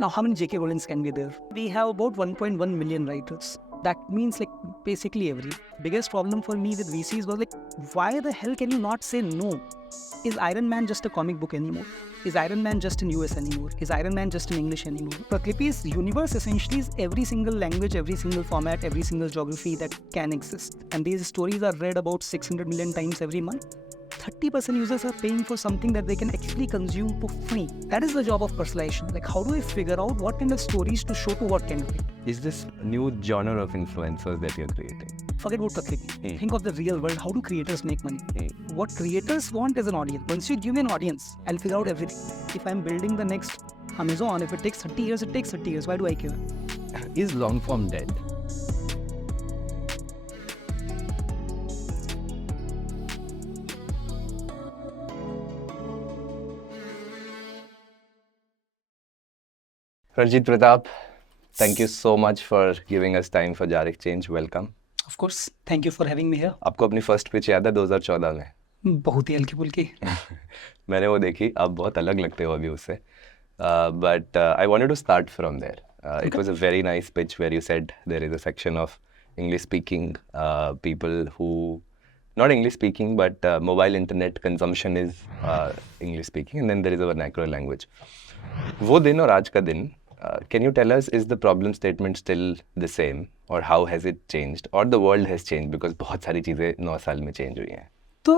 Now, how many J.K. Rowlings can be there? We have about 1.1 million writers. That means like basically every. Biggest problem for me with VCs was like, why the hell can you not say no? Is Iron Man just a comic book anymore? Is Iron Man just in US anymore? Is Iron Man just in English anymore? Pratilipi's universe essentially is every single language, every single format, every single geography that can exist. And these stories are read about 600 million times every month. 30% users are paying for something that they can actually consume for free. That is the job of personalization. Like, how do I figure out what kind of stories to show to what candidate? Is this new genre of influencers that you're creating? Forget about Pratilip. Think of the real world. How do creators make money? What creators want is an audience. Once you give me an audience, I'll figure out everything. If I'm building the next Amazon, if it takes 30 years, it takes 30 years. Why do I care? Is long form dead? Ranjeet Pratap, thank you so much for giving us time for JarXchange. Welcome. Of course. Thank you for having me here. आपको अपनी first pitch याद है 2014 में? बहुत ही हल्की फुल्की. मैंने वो देखी. आप बहुत अलग लगते हो अभी उससे. But I wanted to start from there. It was a very nice pitch where you said there is a section of English-speaking people who, not English-speaking, but mobile internet consumption is English-speaking, and then there is a vernacular language. वो दिन और आज का दिन, can you tell us, is the problem statement still the same, or how has it changed, or the world has changed, because बहुत सारी चीज़ें 9 साल में change हुई हैं. तो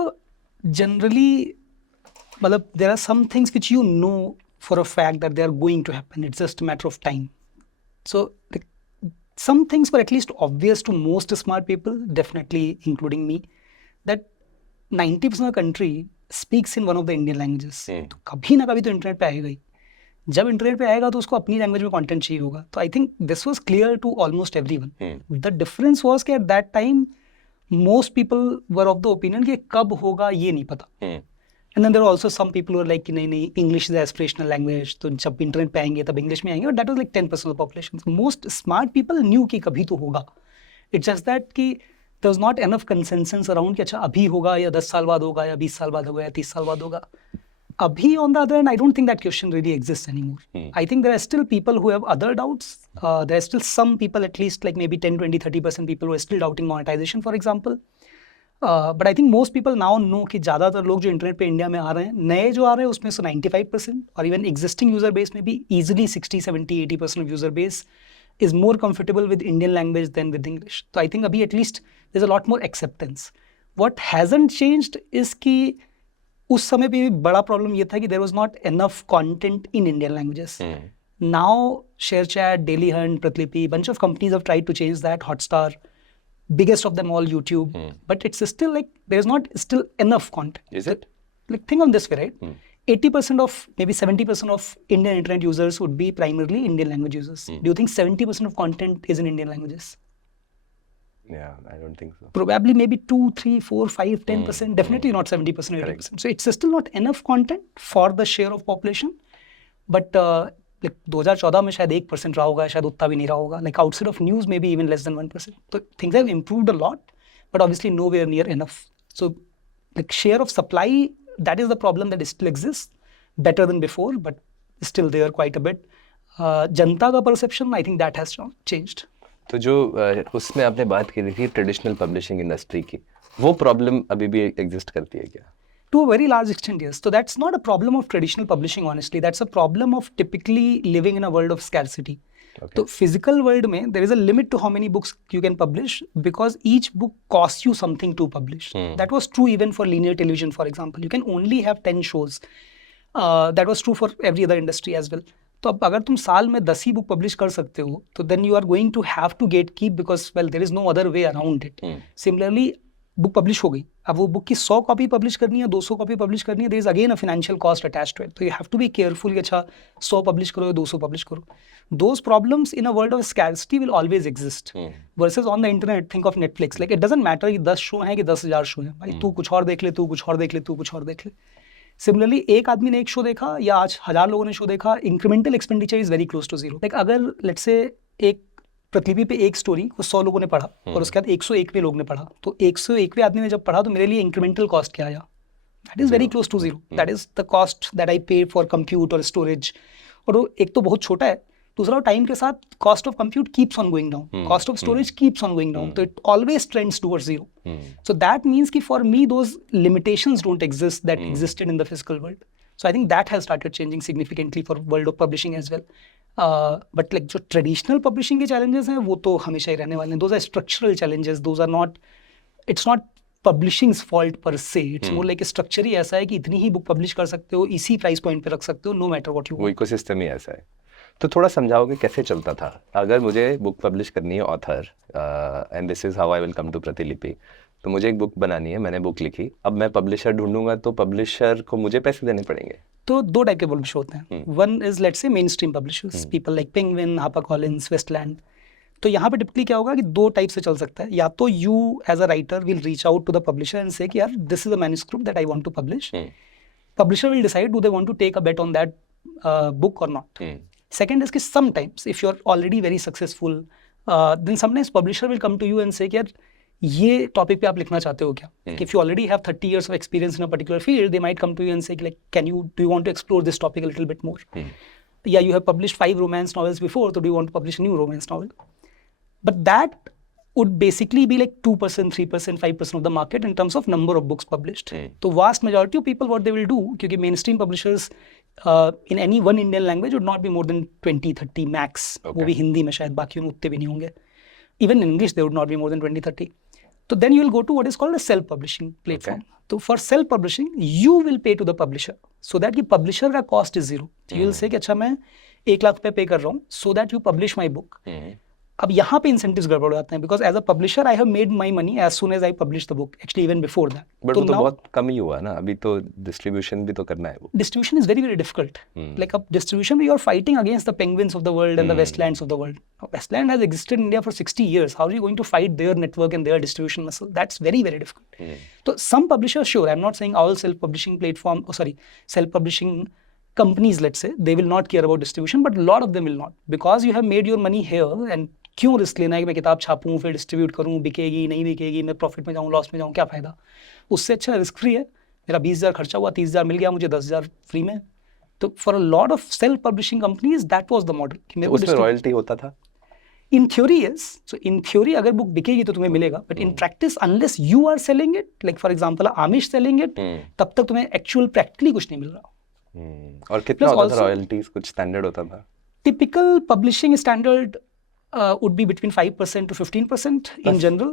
generally, मतलब there are some things which you know for a fact that they are going to happen. It's just a matter of time. So like, some things were at least obvious to most smart people, definitely including me, that 90% of the country speaks in one of the Indian languages. तो कभी ना कभी तो internet पे आएगा ही. जब internet पे आएगा तो उसको अपनी लैंग्वेज में कंटेंट चाहिए होगा. तो I think this was clear to almost everyone. The difference was कि at that time most people were of the opinion कि कब होगा ये नहीं पता. And then there are also some people were like कि नहीं इंग्लिश इज एस्पिरेशनल लैंग्वेज, तो जब इंटरनेट पे आएंगे तब इंग्लिश में आएंगे. But that was like 10% of population. Most smart people knew कि कभी तो होगा. इट्स जस्ट दैट कि there was not enough consensus around कि अच्छा अभी होगा या 10 साल बाद होगा या 20 साल बाद होगा या 30 साल बाद होगा. Abhi, on the other hand, I don't think that question really exists anymore. I think there are still people who have other doubts. There are still some people, at least like maybe 10, 20, 30% people who are still doubting monetization, for example. But I think most people now know कि ज़्यादातर लोग जो internet पे India में आ रहे हैं, नए जो आ रहे हैं उसमें से 95% और even existing user base में भी easily 60, 70, 80% of user base is more comfortable with Indian language than with English. So I think अभी at least there's a lot more acceptance. What hasn't changed is कि उस समय भी बड़ा problem ये था कि there was not enough content in Indian languages. Now ShareChat, Dailyhunt, Pratilipi, bunch of companies have tried to change that. Hotstar, biggest of them all, YouTube. But it's still like there is not still enough content. Is it? Like think on this way, right? 80% of maybe 70% of Indian internet users would be primarily Indian language users. Do you think 70% of content is in Indian languages? Yeah, I don't think so. Probably maybe 2, 3, 4, 5, 10%. Definitely not 70% or 80%. So it's still not enough content for the share of population. But like 2014 में शायद 1% रहा होगा, शायद उतना भी नहीं रहा होगा. Like outside of news, maybe even less than 1%. So things have improved a lot, but obviously nowhere near enough. So like share of supply, that is the problem that still exists. Better than before, but still there quite a bit. जनता का perception, I think that has changed. तो जो उसमें आपने बात की थी traditional publishing industry की, वो प्रॉब्लम अभी भी एग्जिस्ट करती है क्या? To a very large extent, yes. So that's not a problem of traditional publishing, honestly. That's a problem of typically living in a world of scarcity. Okay. So physical world में there is a limit to how many books you can publish because each book costs you something to publish. That was true even for linear television, for example. You can only have 10 shows. That was true for every other industry as well. तो अब अगर तुम साल में 10 ही book publish कर सकते हो तो then you are going to have to get keep because well there is no other way around it. Similarly book publish हो गई, अब वो बुक की 100 कॉपी पब्लिश करनी है, 200 कॉपी पब्लिश करनी है, there is again a financial cost attached to it. तो you have to be careful कि अच्छा 100 पब्लिश करो या 200 पब्लिश करो. Those problems in a world of scarcity will always exist. Versus on the internet, think of Netflix. Like it doesn't matter कि 10 show हैं कि 10,000 show हैं. भाई तू कुछ और देख ले, तू कुछ और देख ले, तू कुछ और देख ले. सिमिलरली एक आदमी ने एक शो देखा या आज 1000 लोगों ने शो देखा, incremental expenditure is very close to zero. Like अगर लेट्स से एक प्रतिलिपि पे एक स्टोरी को 100 लोगों ने पढ़ा और उसके बाद 101वें लोग ने पढ़ा, तो 101वें आदमी ने जब पढ़ा तो मेरे लिए इंक्रीमेंटल कॉस्ट क्या आया? That is very close to zero. That is the cost that I pay for compute और स्टोरेज. और वो एक तो बहुत छोटा है, दूसरा टाइम के साथ cost of compute keeps on going down, cost of storage keeps on going down, तो it always trends towards zero. So that means कि for me those limitations don't exist that existed in the physical world. So I think that has started changing significantly for world of publishing as well. But like जो traditional publishing के challenges हैं वो तो हमेशा ही रहने वाले हैं. Those are structural challenges. Those are not. It's not publishing's fault per se. It's more like a structure ही ऐसा है कि इतनी ही book publish कर सकते हो, इसी price point पे रख सकते हो, no matter what you want. वो इकोसिस्टम ही ऐसा है. तो थोड़ा समझाओगे कैसे चलता था? अगर मुझे बुक पब्लिश करनी है author, and this is how I will come to Pratilipi, तो मुझे एक बुक बनानी है, मैंने बुक लिखी, अब मैं पब्लिशर ढूंढूंगा तो पब्लिशर को मुझे पैसे देने पड़ेंगे. तो दो टाइप के पब्लिशर होते हैं. One is let's say mainstream publishers, people like Penguin, HarperCollins, Westland. तो यहाँ पे टिपिकली क्या होगा कि दो टाइप से चल सकता है. या तो you as a writer will reach out to the publisher and say कि यार this is a manuscript that I want to publish. Publisher will decide do they want to take a bet on that book or not. Second is कि sometimes if you're already very successful, then sometimes publisher will come to you and say कि यार ये topic पे आप लिखना चाहते हो क्या? If you already have 30 years of experience in a particular field, they might come to you and say like, do you want to explore this topic a little bit more? Yeah, you have published 5 romance novels before, so do you want to publish a new romance novel? But that would basically be like 2%, 3%, 5% of the market in terms of number of books published. So vast majority of people, what they will do, because mainstream publishers in any one Indian language would not be more than 20, 30 max. वो भी हिंदी में शायद, बाकी उतने भी नहीं होंगे. Even in English, they would not be more than 20, 30. So then you will go to what is called a self-publishing platform. So for self-publishing, you will pay to the publisher so that the publisher का cost is zero. You will say कि अच्छा मैं 1 लाख रुपए पे कर रहा हूँ so that you publish my book. अब यहाँ पे incentives गड़बड़ हो जाते हैं because as a publisher I have made my money as soon as I published the book. Actually even before that. But वो तो बहुत कम ही हुआ ना, अभी तो distribution भी तो करना है वो. Distribution is very very difficult. Like अब distribution में you are fighting against the penguins of the world and the Westlands of the world. Westland has existed in India for 60 years. How are you going to fight their network and their distribution muscle? That's very very difficult. So some publishers, sure, I'm not saying all self-publishing self-publishing companies, let's say, they will not care about distribution, but a lot of them will not because you have made your money here and क्यों risk लेना है कि मैं किताब छापूं फिर distribute करूं, बिकेगी नहीं बिकेगी, मैं प्रॉफिट में जाऊं लॉस में जाऊं, क्या फ़ायदा? उससे अच्छा रिस्क फ्री है. मेरा 20,000 खर्चा हुआ, 30,000 मिल गया मुझे, 10,000 फ्री में. तो for a lot of self publishing companies that was the model. उसमें रॉयल्टी होता था. In theory yes. So in theory अगर बुक बिकेगी तो तुम्हें मिलेगा, but in practice unless you are selling it, like for example Amish selling it, तब तक तुम्हें एक्चुअल प्रैक्टिकली कुछ नहीं मिल रहा. और कितना होता था रॉयल्टीज? कुछ स्टैंडर्ड होता था? Typical publishing standard would be between 5% to 15% in general,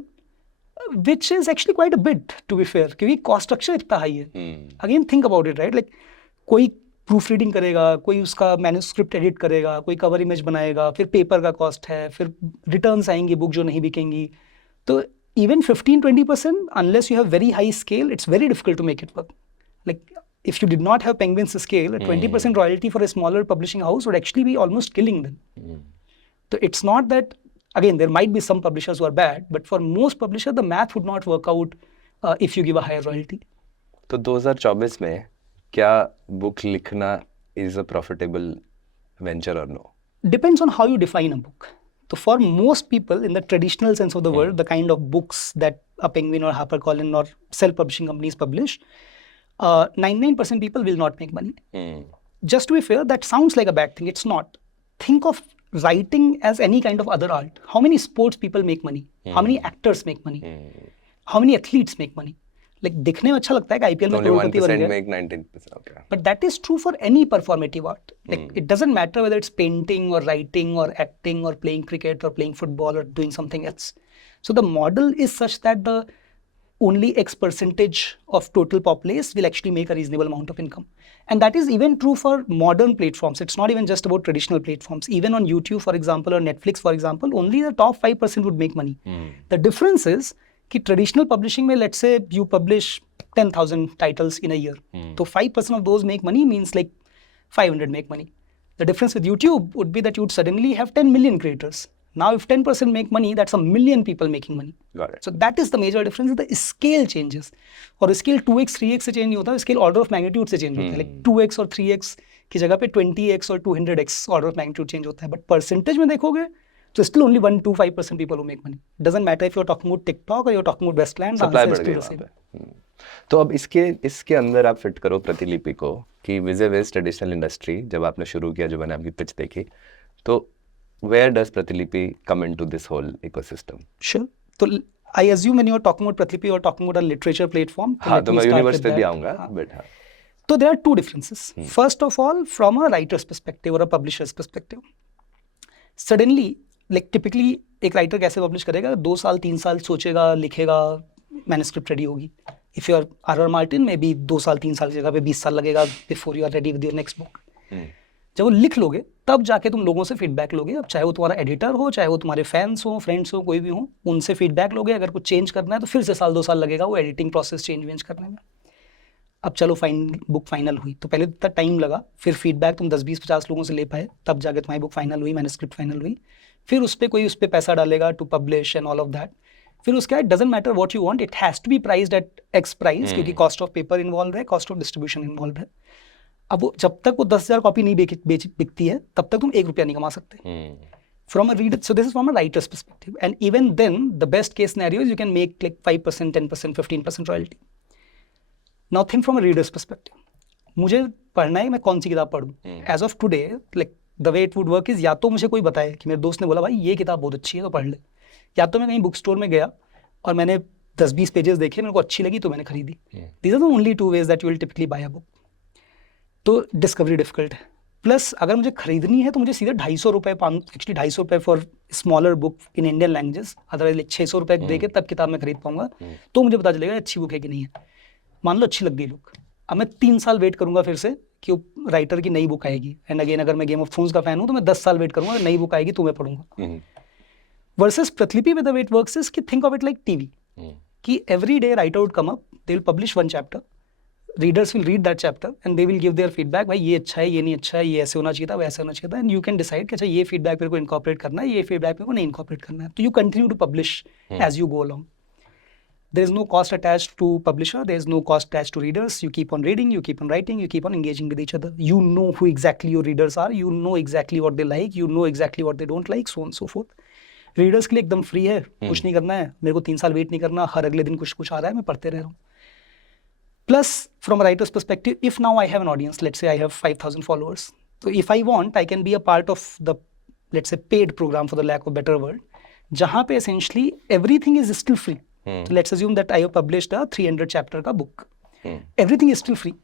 which is actually quite a bit, to be fair, क्योंकि cost structure इतना high है. Again, think about it, right? Like कोई प्रूफ रीडिंग करेगा, कोई उसका मैन्युस्क्रिप्ट एडिट करेगा, कोई cover image बनाएगा, फिर पेपर का कॉस्ट है, फिर रिटर्न्स आएंगी बुक जो नहीं बिकेंगी. तो even 15-20%, unless you have very high scale, it's very difficult to make it work. Like if you did not have Penguin's scale, a 20% royalty for a smaller publishing house would actually be almost killing them. So it's not that, again, there might be some publishers who are bad, but for most publishers, the math would not work out if you give a higher royalty. तो 2024 में क्या book लिखना is a profitable venture or no? Depends on how you define a book. So for most people in the traditional sense of the word, the kind of books that a Penguin or HarperCollins or self-publishing companies publish, 99% people will not make money. Just to be fair, that sounds like a bad thing. It's not. Think of writing as any kind of other art. How many sports people make money? How many actors make money? How many athletes make money? Like दिखने में अच्छा लगता है कि IPL में करोड़पति बन गया. Make 19%. Okay. But that is true for any performative art. Like it doesn't matter whether it's painting or writing or acting or playing cricket or playing football or doing something else. So the model is such that the only X percentage of total populace will actually make a reasonable amount of income. And that is even true for modern platforms. It's not even just about traditional platforms. Even on YouTube, for example, or Netflix, for example, only the top 5% would make money. The difference is that traditional publishing, mein, let's say you publish 10,000 titles in a year. So 5% of those make money means like 500 make money. The difference with YouTube would be that you would suddenly have 10 million creators. Now, if 10% make money, that's 1 million people making money. Got it. So that is the major difference. The scale changes. और scale 2x, 3x से change नहीं होता, scale order of magnitude से change होता है. Like 2x और 3x की जगह पे 20x और 200x order of magnitude change होता है. But percentage में देखोगे, so still only 1-5% people who make money. Doesn't matter if you're talking about TikTok or you're talking about Westland. Supply बढ़ गई वहाँ पे. तो अब इसके अंदर आप फिट करो प्रतिलिपि को कि विज़ ट्रेडिशनल इंडस्ट्री. जब आपने शुरू किया, जो मैंने आपकी पिच देखी, तो where does Pratilipi come into this whole ecosystem? Sure. So I assume when you are talking about Pratilipi, you are talking about a literature platform. हाँ, let तो me मैं start यूनिवर्स with पे भी that. आऊँगा, हाँ. but हाँ. So there are two differences. First of all, from a writer's perspective or a publisher's perspective, suddenly, like typically एक writer कैसे publish करेगा? 2 साल 3 साल सोचेगा, लिखेगा, manuscript ready होगी. If you are R.R. Martin, maybe 2 साल 3 साल की जगह पे 20 साल लगेगा before you are ready with your next book. जब वो लिख लोगे तब जाके तुम लोगों से फीडबैक लोगे. अब चाहे वो तुम्हारा एडिटर हो, चाहे वो तुम्हारे फैंस हो, फ्रेंड्स हो, कोई भी हो, उनसे फीडबैक लोगे. अगर कुछ चेंज करना है तो फिर से साल 2 साल लगेगा वो एडिटिंग प्रोसेस चेंज करने में. अब चलो बुक फाइनल हुई तो पहले इतना टाइम लगा, फिर फीडबैक तुम 10 20 50 लोगों से ले पाए, तब जाके तुम्हारी बुक फाइनल हुई, मैन्युस्क्रिप्ट फाइनल हुई. फिर उस पर कोई उस पर पैसा डालेगा to publish and all of that. फिर उसके बाद doesn't matter what you want, it has to be priced at X price, क्योंकि कॉस्ट ऑफ पेपर इन्वॉल्व है, कॉस्ट ऑफ डिस्ट्रीब्यूशन इन्वॉल्व है. अब वो जब तक वो 10,000 कॉपी नहीं बिकती है तब तक तुम 1 रुपया नहीं कमा सकते. From a reader, so this is from a writer's perspective, and even then the best case scenario is you can make like 5%, 10%, 15% royalty. Now think from a reader's perspective. मुझे पढ़ना है, मैं कौन सी किताब पढूं? As of today, like the way it would work is, या तो मुझे कोई बताए कि मेरे दोस्त ने बोला भाई ये किताब बहुत अच्छी है तो पढ़ ले, या तो मैं कहीं बुक स्टोर में गया और मैंने 10-20 पेजेस देखे, मेरे को अच्छी लगी तो मैंने खरीदी. These are the only two ways that you will typically buy a book. तो डिस्कवरी डिफिकल्ट है. प्लस अगर मुझे खरीदनी है तो मुझे सीधे 250 रुपये, एक्चुअली 250 रुपये for smaller book in Indian languages, otherwise 600 रुपये दे के तब किताब मैं खरीद पाऊंगा. तो मुझे पता चलेगा अच्छी बुक है कि नहीं है. मान लो अच्छी लग गई बुक, अब मैं 3 साल वेट करूंगा फिर से कि राइटर की नई बुक आएगी. एंड अगेन अगर मैं गेम ऑफ थ्रोन्स का फैन हूँ तो मैं 10 साल वेट करूंगा, नई बुक आएगी तो मैं पढ़ूंगा. वर्सेस प्रतिलिपि में the way it works is कि think of it like TV, कि every day writer would come up, they will publish 1 chapter, readers will read that chapter and they will give their feedback, भाई ये अच्छा है, ये नहीं अच्छा है, ये ऐसे होना चाहिए था, वैसे होना चाहिए था, and you can decide कि अच्छा ये feedback मेरे को incorporate करना है, ये feedback मेरे को नहीं incorporate करना है. तो you continue to publish as you go along. There is no cost attached to publisher, there is no cost attached to readers. You keep on reading, you keep on writing, you keep on engaging with each other. You know who exactly your readers are, you know exactly what they like, you know exactly what they don't like, so on and so forth. Readers के लिए एकदम free है, कुछ नहीं करना है, मेरे को 3 साल वेट नहीं करना, हर अगले दिन कुछ आ रहा है, मैं पढ़ते रह रहा हूँ. Plus, from a writer's perspective, if now I have an audience, let's say I have 5,000 followers. So if I want, I can be a part of the, let's say, paid program, for the lack of a better word, jahan pe essentially everything is still free. So let's assume that I have published a 300 chapter ka book. Everything is still free.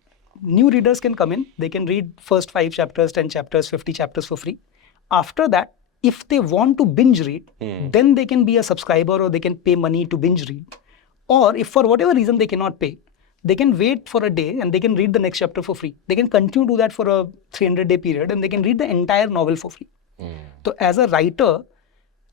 New readers can come in, they can read first 5 chapters, 10 chapters, 50 chapters for free. After that, if they want to binge read, then they can be a subscriber or they can pay money to binge read. Or if for whatever reason they cannot pay, they can wait for a day and they can read the next chapter for free. They can continue to do that for a 300-day period and they can read the entire novel for free. So as a writer,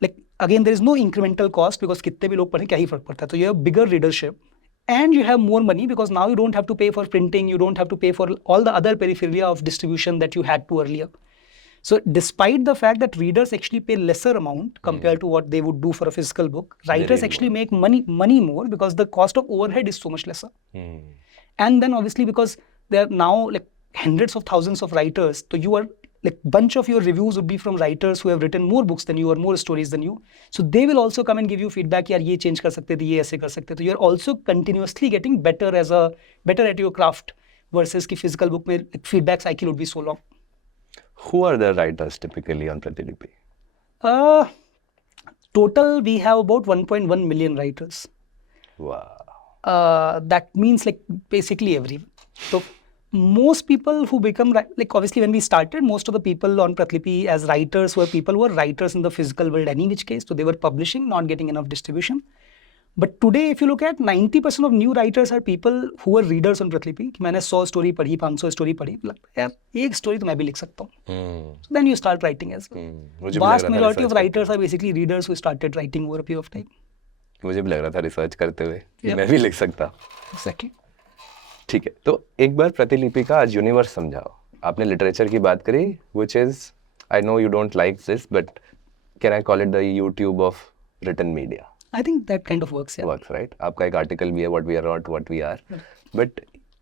like again, there is no incremental cost because कितने भी लोग पढ़ें क्या ही फर्क पड़ता है. So you have bigger readership and you have more money because now you don't have to pay for printing, you don't have to pay for all the other peripheria of distribution that you had to earlier. So despite the fact that readers actually pay lesser amount compared to what they would do for a physical book, writers actually make money more because the cost of overhead is so much lesser. And then obviously because there are now like hundreds of thousands of writers, so you are like bunch of your reviews would be from writers who have written more books than you or more stories than you. So they will also come and give you feedback, यार ये change कर सकते थे, ये ऐसे कर सकते थे. You are also continuously getting better at your craft versus कि physical book में feedback cycle would be so long. Who are the writers typically on Pratilipi? Total we have about 1.1 million writers. Wow. That means like basically everyone. So most people who become, like obviously when we started, most of the people on Pratilipi as writers were people who were writers in the physical world any which case. So they were publishing, not getting enough distribution. But today if you look at 90% of new writers are people who are readers on Pratilipi. कि मैंने 100 story पढ़ी, 500 story पढ़ी, लगता है यार एक story तो मैं भी लिख सकता हूँ. So then you start writing as well. Vast majority of writers are basically readers who started writing over a period of time. मुझे भी लग रहा था रिसर्च करते हुए कि मैं भी लिख सकता. Exactly. ठीक है, तो एक बार प्रतिलिपि का आज यूनिवर्स समझाओ. आपने लिटरेचर की बात करी, which is, I know you don't like this, but can I call it the YouTube of written media? I think that kind of works. Yeah. Works, right? आपका एक आर्टिकल भी है, what we are not, what we are. But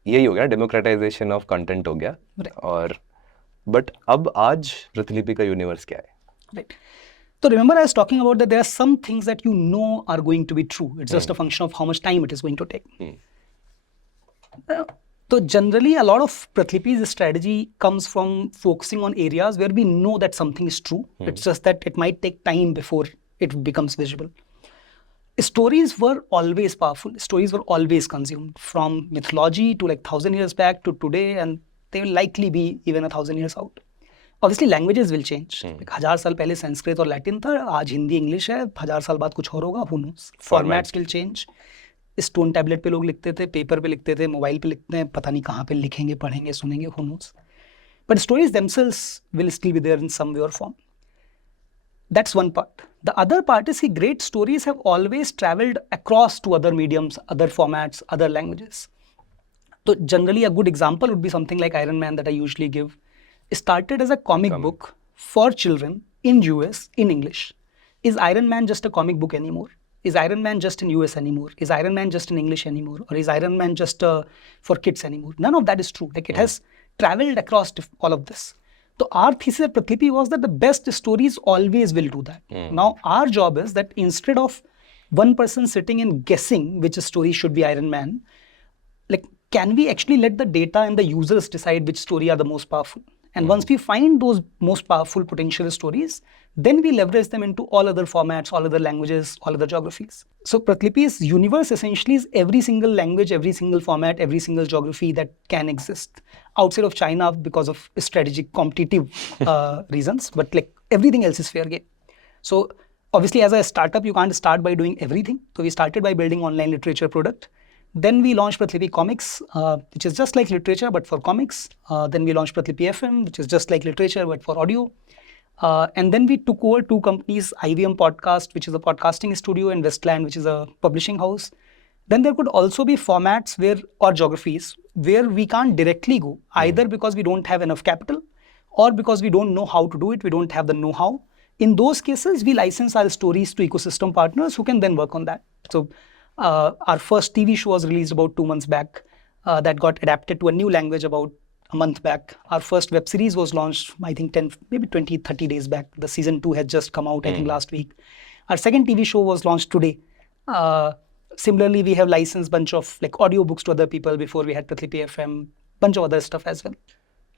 यही हो गया, democratization of content हो गया. और but अब आज प्रतिलिपि का यूनिवर्स क्या है? Right. So remember I was talking about that there are some things that you know are going to be true. It's just a function of how much time it is going to take. So generally, a lot of Pratilipi's strategy comes from focusing on areas where we know that something is true. It's just that it might take time before it becomes visible. Stories were always powerful. Stories were always consumed, from mythology to like 1,000 years back to today, and they will likely be even 1,000 years out. Obviously, languages will change. Like 1,000 साल पहले संस्कृत और Latin था, आज Hindi English है, 1,000 साल बाद कुछ और होगा, who knows? Formats will change. Stone tablet पे लोग लिखते थे, पेपर पे लिखते थे, मोबाइल पे लिखते हैं, पता नहीं कहाँ पे लिखेंगे, पढ़ेंगे, सुनेंगे, who knows? But stories themselves will still be there in some way or form. That's one part. The other part is that great stories have always traveled across to other mediums, other formats, other languages. So generally, a good example would be something like Iron Man that I usually give. It started as a comic book for children in US in English. Is Iron Man just a comic book anymore? Is Iron Man just in US anymore? Is Iron Man just in English anymore? Or is Iron Man just for kids anymore? None of that is true. Like it has traveled across all of this. So our thesis at Pratilipi was that the best stories always will do that. Now our job is that instead of one person sitting and guessing which story should be Iron Man, like can we actually let the data and the users decide which story are the most powerful? And once we find those most powerful potential stories, then we leverage them into all other formats, all other languages, all other geographies. So Pratilipi's universe essentially is every single language, every single format, every single geography that can exist outside of China because of strategic competitive reasons. But like everything else is fair game. So obviously as a startup, you can't start by doing everything. So we started by building online literature product. Then we launched Pratilipi Comics, which is just like literature, but for comics. Then we launched Pratilipi FM, which is just like literature, but for audio. And then we took over two companies, IVM Podcast, which is a podcasting studio, and Westland, which is a publishing house. Then there could also be formats or geographies where we can't directly go, either because we don't have enough capital or because we don't know how to do it, we don't have the know-how. In those cases, we license our stories to ecosystem partners who can then work on that. So our first TV show was released about 2 months back that got adapted to a new language about a month back. Our first web series was launched, I think 10, maybe 20, 30 days back. The season 2 had just come out, I think last week. Our second TV show was launched today. Similarly, we have licensed bunch of like audiobooks to other people before we had Pratilipi FM, bunch of other stuff as well.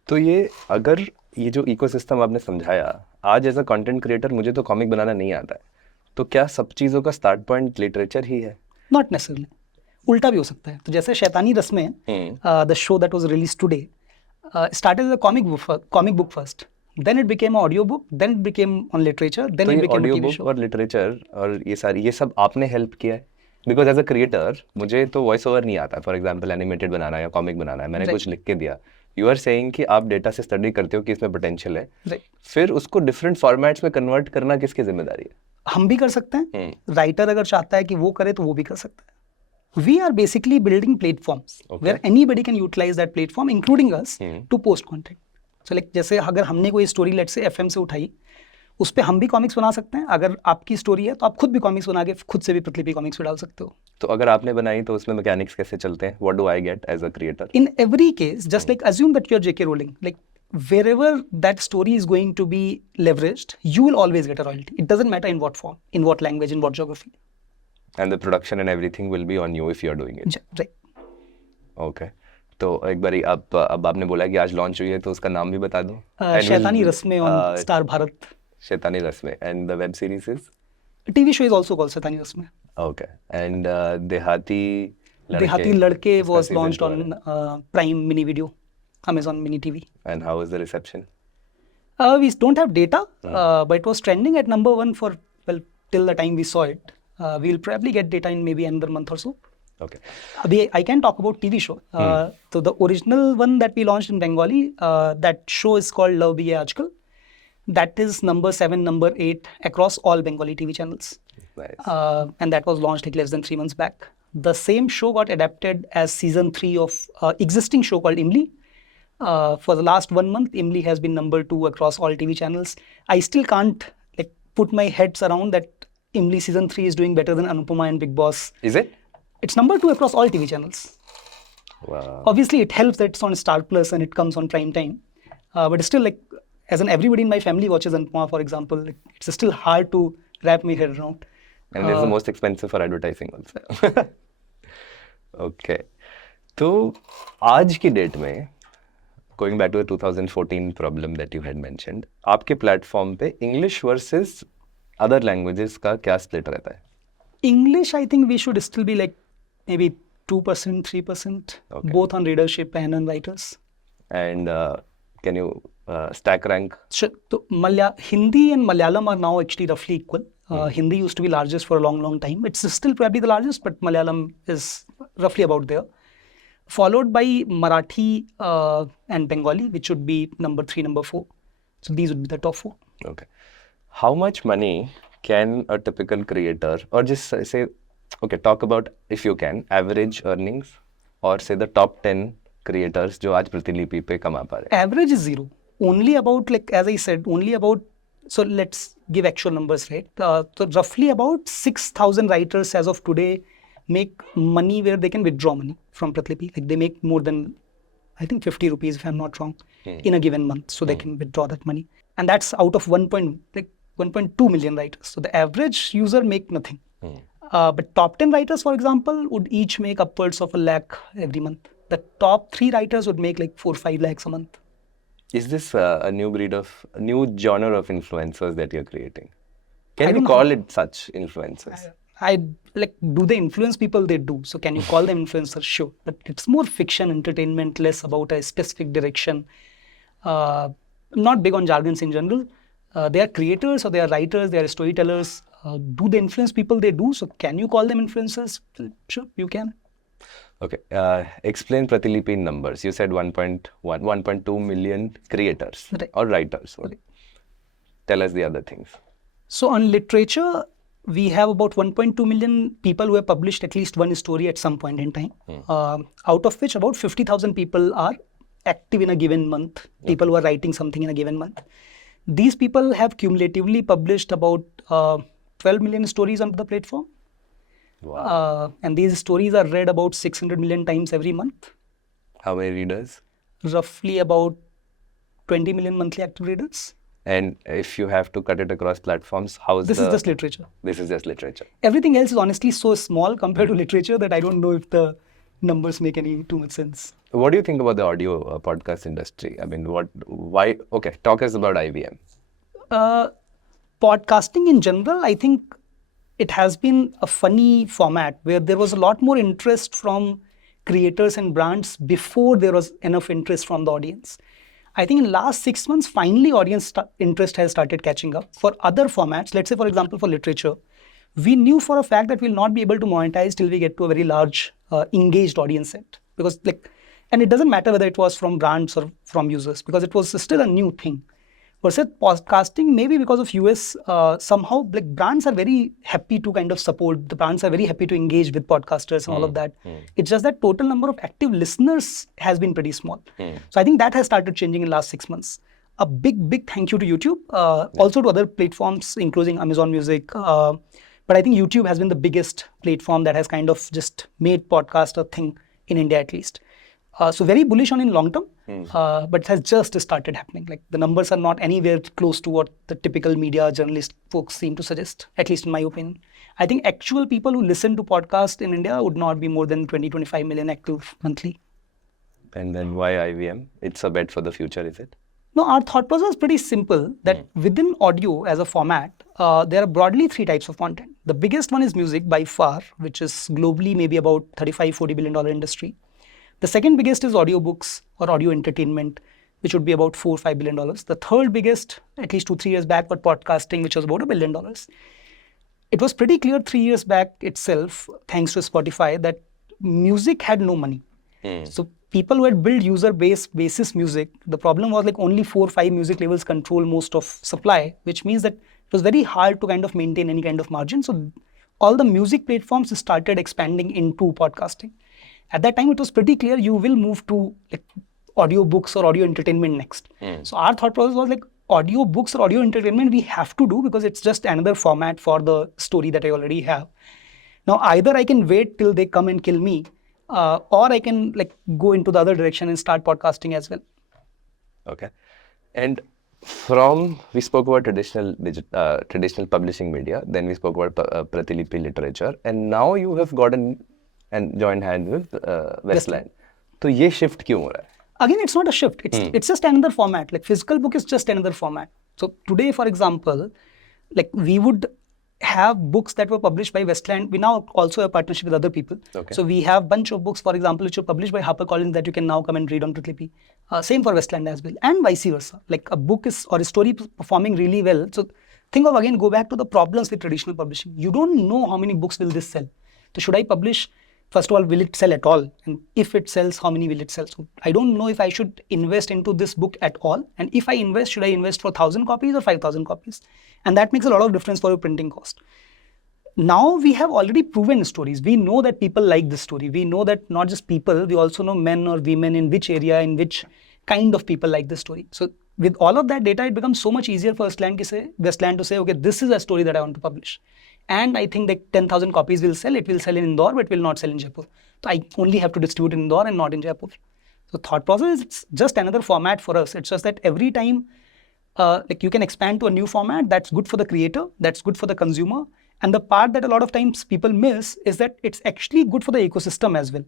तो ये अगर ये जो ecosystem आपने समझाया, आज as a content creator मुझे तो कॉमिक बनाना नहीं आता है, तो क्या सब चीज़ों का स्टार्ट पॉइंट लिटरेचर ही है? Not necessarily. उल्टा भी हो सकता है. तो जैसे शैतानी रस्में, the show that was released today, started as a comic book first. Then it became an audio book. Then it became on literature. Then it became a TV show. और लिटरेचर और ये सब आपने हेल्प किया है? Because as a creator मुझे तो voice over नहीं आता. फॉर एग्जाम्पल एनिमेटेड बनाना या कॉमिक बनाना है, मैंने कुछ लिख के दिया. यू आर सेइंग कि आप डेटा से स्टडी करते हो कि इसमें पोटेंशियल है, फिर उसको डिफरेंट फॉर्मेट्स में कन्वर्ट करना किसकी जिम्मेदारी है? हम भी कर सकते हैं. राइटर अगर चाहता है कि वो करे तो वो भी कर सकता है. We are basically building platforms where anybody can utilize that platform, including us, to post content. So like जैसे अगर हमने कोई स्टोरी लेट से FM से उठाई, उस पर हम भी कॉमिक्स बना सकते हैं. अगर आपकी स्टोरी है तो आप खुद भी कॉमिक्स बना के खुद से भी प्रतिलिपि कॉमिक्स पे डाल सकते हो. तो अगर आपने बनाई तो उसमें मैकेनिक्स कैसे चलते हैं? What do I get as a creator? In every case, just like assume that you're J.K. Rowling, like wherever that story is going to be leveraged, you will always get a royalty. It doesn't matter in what form, in what language, in what geography. And the production and everything will be on you if you're doing it. Right. Okay. तो एक बारी अब आपने बोला कि आज launch हुई है तो उसका नाम भी बता दो. शैतानी रस्में on स्टार भारत. शैतानी रस्में. And the web series is? The TV show is also called शैतानी रस्में. Okay. And देहाती लड़के was launched on Prime mini video, Amazon mini TV. And how is the reception? We don't have data, but it was trending at number 1 for, well, till the time we saw it. We'll probably get data in maybe another month or so. Okay. I can talk about TV show. So the original one that we launched in Bengali, that show is called Love Bhi Hai Aajkal. That is number 7, number 8 across all Bengali TV channels. Nice. And that was launched like less than 3 months back. The same show got adapted as season 3 of existing show called Imli. For the last 1 month, Imli has been number 2 across all TV channels. I still can't like put my heads around that Imli season 3 is doing better than Anupama and Big Boss. Is it? It's number 2 across all TV channels. Wow. Obviously, it helps that it's on Star Plus and it comes on prime time. But it's still like, as in everybody in my family watches Anupama, for example, like, it's still hard to wrap my head around. And it's the most expensive for advertising also. Okay. तो आज की date में going back to the 2014 problem that you had mentioned, आपके platform पे English versus other languages का क्या split रहता है? English, I think we should still be like maybe 2%, 3%, Okay. both on readership and on writers. And can you stack rank? Sure. So Hindi and Malayalam are now actually roughly equal. Hindi used to be largest for a long, long time. It's still probably the largest, but Malayalam is roughly about there. Followed by Marathi and Bengali, which would be number 3, number 4. So these would be the top 4. Okay. How much money can a typical creator, or just say, okay, talk about, if you can, average earnings, or say the top 10 creators जो आज प्रतिलिपि पे कमा पा रहे हैं? Average is 0. Only about, like as I said, only about, so let's give actual numbers, right? So roughly about 6,000 writers as of today make money where they can withdraw money from Pratilipi. Like they make more than, I think 50 rupees if I'm not wrong, in a given month. So they can withdraw that money. And that's out of 1.2 million writers. So the average user make nothing. But top 10 writers, for example, would each make upwards of 1 lakh every month. The top 3 writers would make like 4 or 5 lakhs a month. Is this a new genre of influencers that you're creating? Can I we don't call it such influencers? I like, do they influence people? They do. So can you call them influencers? Sure. But it's more fiction, entertainment, less about a specific direction. I'm not big on jargons in general. They are creators or they are writers, they are storytellers. Do they influence people? They do. So can you call them influencers? Sure, you can. Okay. Explain Pratilipi in numbers. You said 1.2 million creators Right. or writers. Okay. Tell us the other things. So on literature, we have about 1.2 million people who have published at least one story at some point in time, out of which about 50,000 people are active in a given month, people who are writing something in a given month. These people have cumulatively published about 12 million stories on the platform. Wow. And these stories are read about 600 million times every month. How many readers? Roughly about 20 million monthly active readers. And if you have to cut it across platforms, This is just literature. This is just literature. Everything else is honestly so small compared to literature that I don't know if the numbers make any too much sense. What do you think about the audio podcast industry? I mean, why? Okay, talk us about IVM. Podcasting in general, I think it has been a funny format where there was a lot more interest from creators and brands before there was enough interest from the audience. I think in last 6 months, finally audience interest has started catching up. For other formats, let's say for example for literature, we knew for a fact that we'll not be able to monetize till we get to a very large engaged audience set. Because and it doesn't matter whether it was from brands or from users, because it was still a new thing. Versus podcasting, maybe because of US, somehow like brands are very happy to kind of support, the brands are very happy to engage with podcasters and all of that. It's just that total number of active listeners has been pretty small. So I think that has started changing in last 6 months. A big thank you to YouTube, also to other platforms, including Amazon Music. But I think YouTube has been the biggest platform that has kind of just made podcast a thing in India at least. So very bullish on in long term, but it has just started happening. Like the numbers are not anywhere close to what the typical media journalist folks seem to suggest, at least in my opinion. I think actual people who listen to podcasts in India would not be more than 20-25 million active monthly. And then why IVM? It's a bet for the future, is it? No, our thought process is pretty simple, that within audio as a format, there are broadly 3 types of content. The biggest one is music by far, which is globally maybe about $35-40 billion industry. The second biggest is audiobooks or audio entertainment, which would be about $4-5 billion. The third biggest, at least 2-3 years back, was podcasting, which was about $1 billion. It was pretty clear 3 years back itself, thanks to Spotify, that music had no money. So people who had built user basis music, the problem was like only 4-5 music labels control most of supply, which means that it was very hard to kind of maintain any kind of margin. So all the music platforms started expanding into podcasting. At that time, it was pretty clear you will move to like audio books or audio entertainment next. So our thought process was like audio books or audio entertainment we have to do because it's just another format for the story that I already have. Now, either I can wait till they come and kill me, or I can like go into the other direction and start podcasting as well. Okay. And we spoke about traditional publishing media, then we spoke about Pratilipi literature, and now you have gotten and joined hands with Westland. तो ये shift क्यों हो रहा है? Again, it's not a shift. It's just another format. Like physical book is just another format. So today, for example, like we would have books that were published by Westland. We now also have partnership with other people. Okay. So we have bunch of books, for example, which were published by HarperCollins that you can now come and read on Pratilipi. Same for Westland as well, and vice versa. Like a book is or a story performing really well. So think of again, go back to the problems with traditional publishing. You don't know how many books will this sell. So should I publish? First of all, will it sell at all? And if it sells, how many will it sell? So I don't know if I should invest into this book at all. And if I invest, should I invest for 1,000 copies or 5,000 copies? And that makes a lot of difference for your printing cost. Now we have already proven stories. We know that people like this story. We know that not just people, we also know men or women in which area, in which kind of people like this story. So with all of that data, it becomes so much easier for Westland to say, okay, this is a story that I want to publish. And I think that 10,000 copies will sell. It will sell in Indore, but will not sell in Jaipur. So I only have to distribute in Indore and not in Jaipur. So thought process, it's just another format for us. It's just that every time like you can expand to a new format, that's good for the creator, that's good for the consumer. And the part that a lot of times people miss is that it's actually good for the ecosystem as well.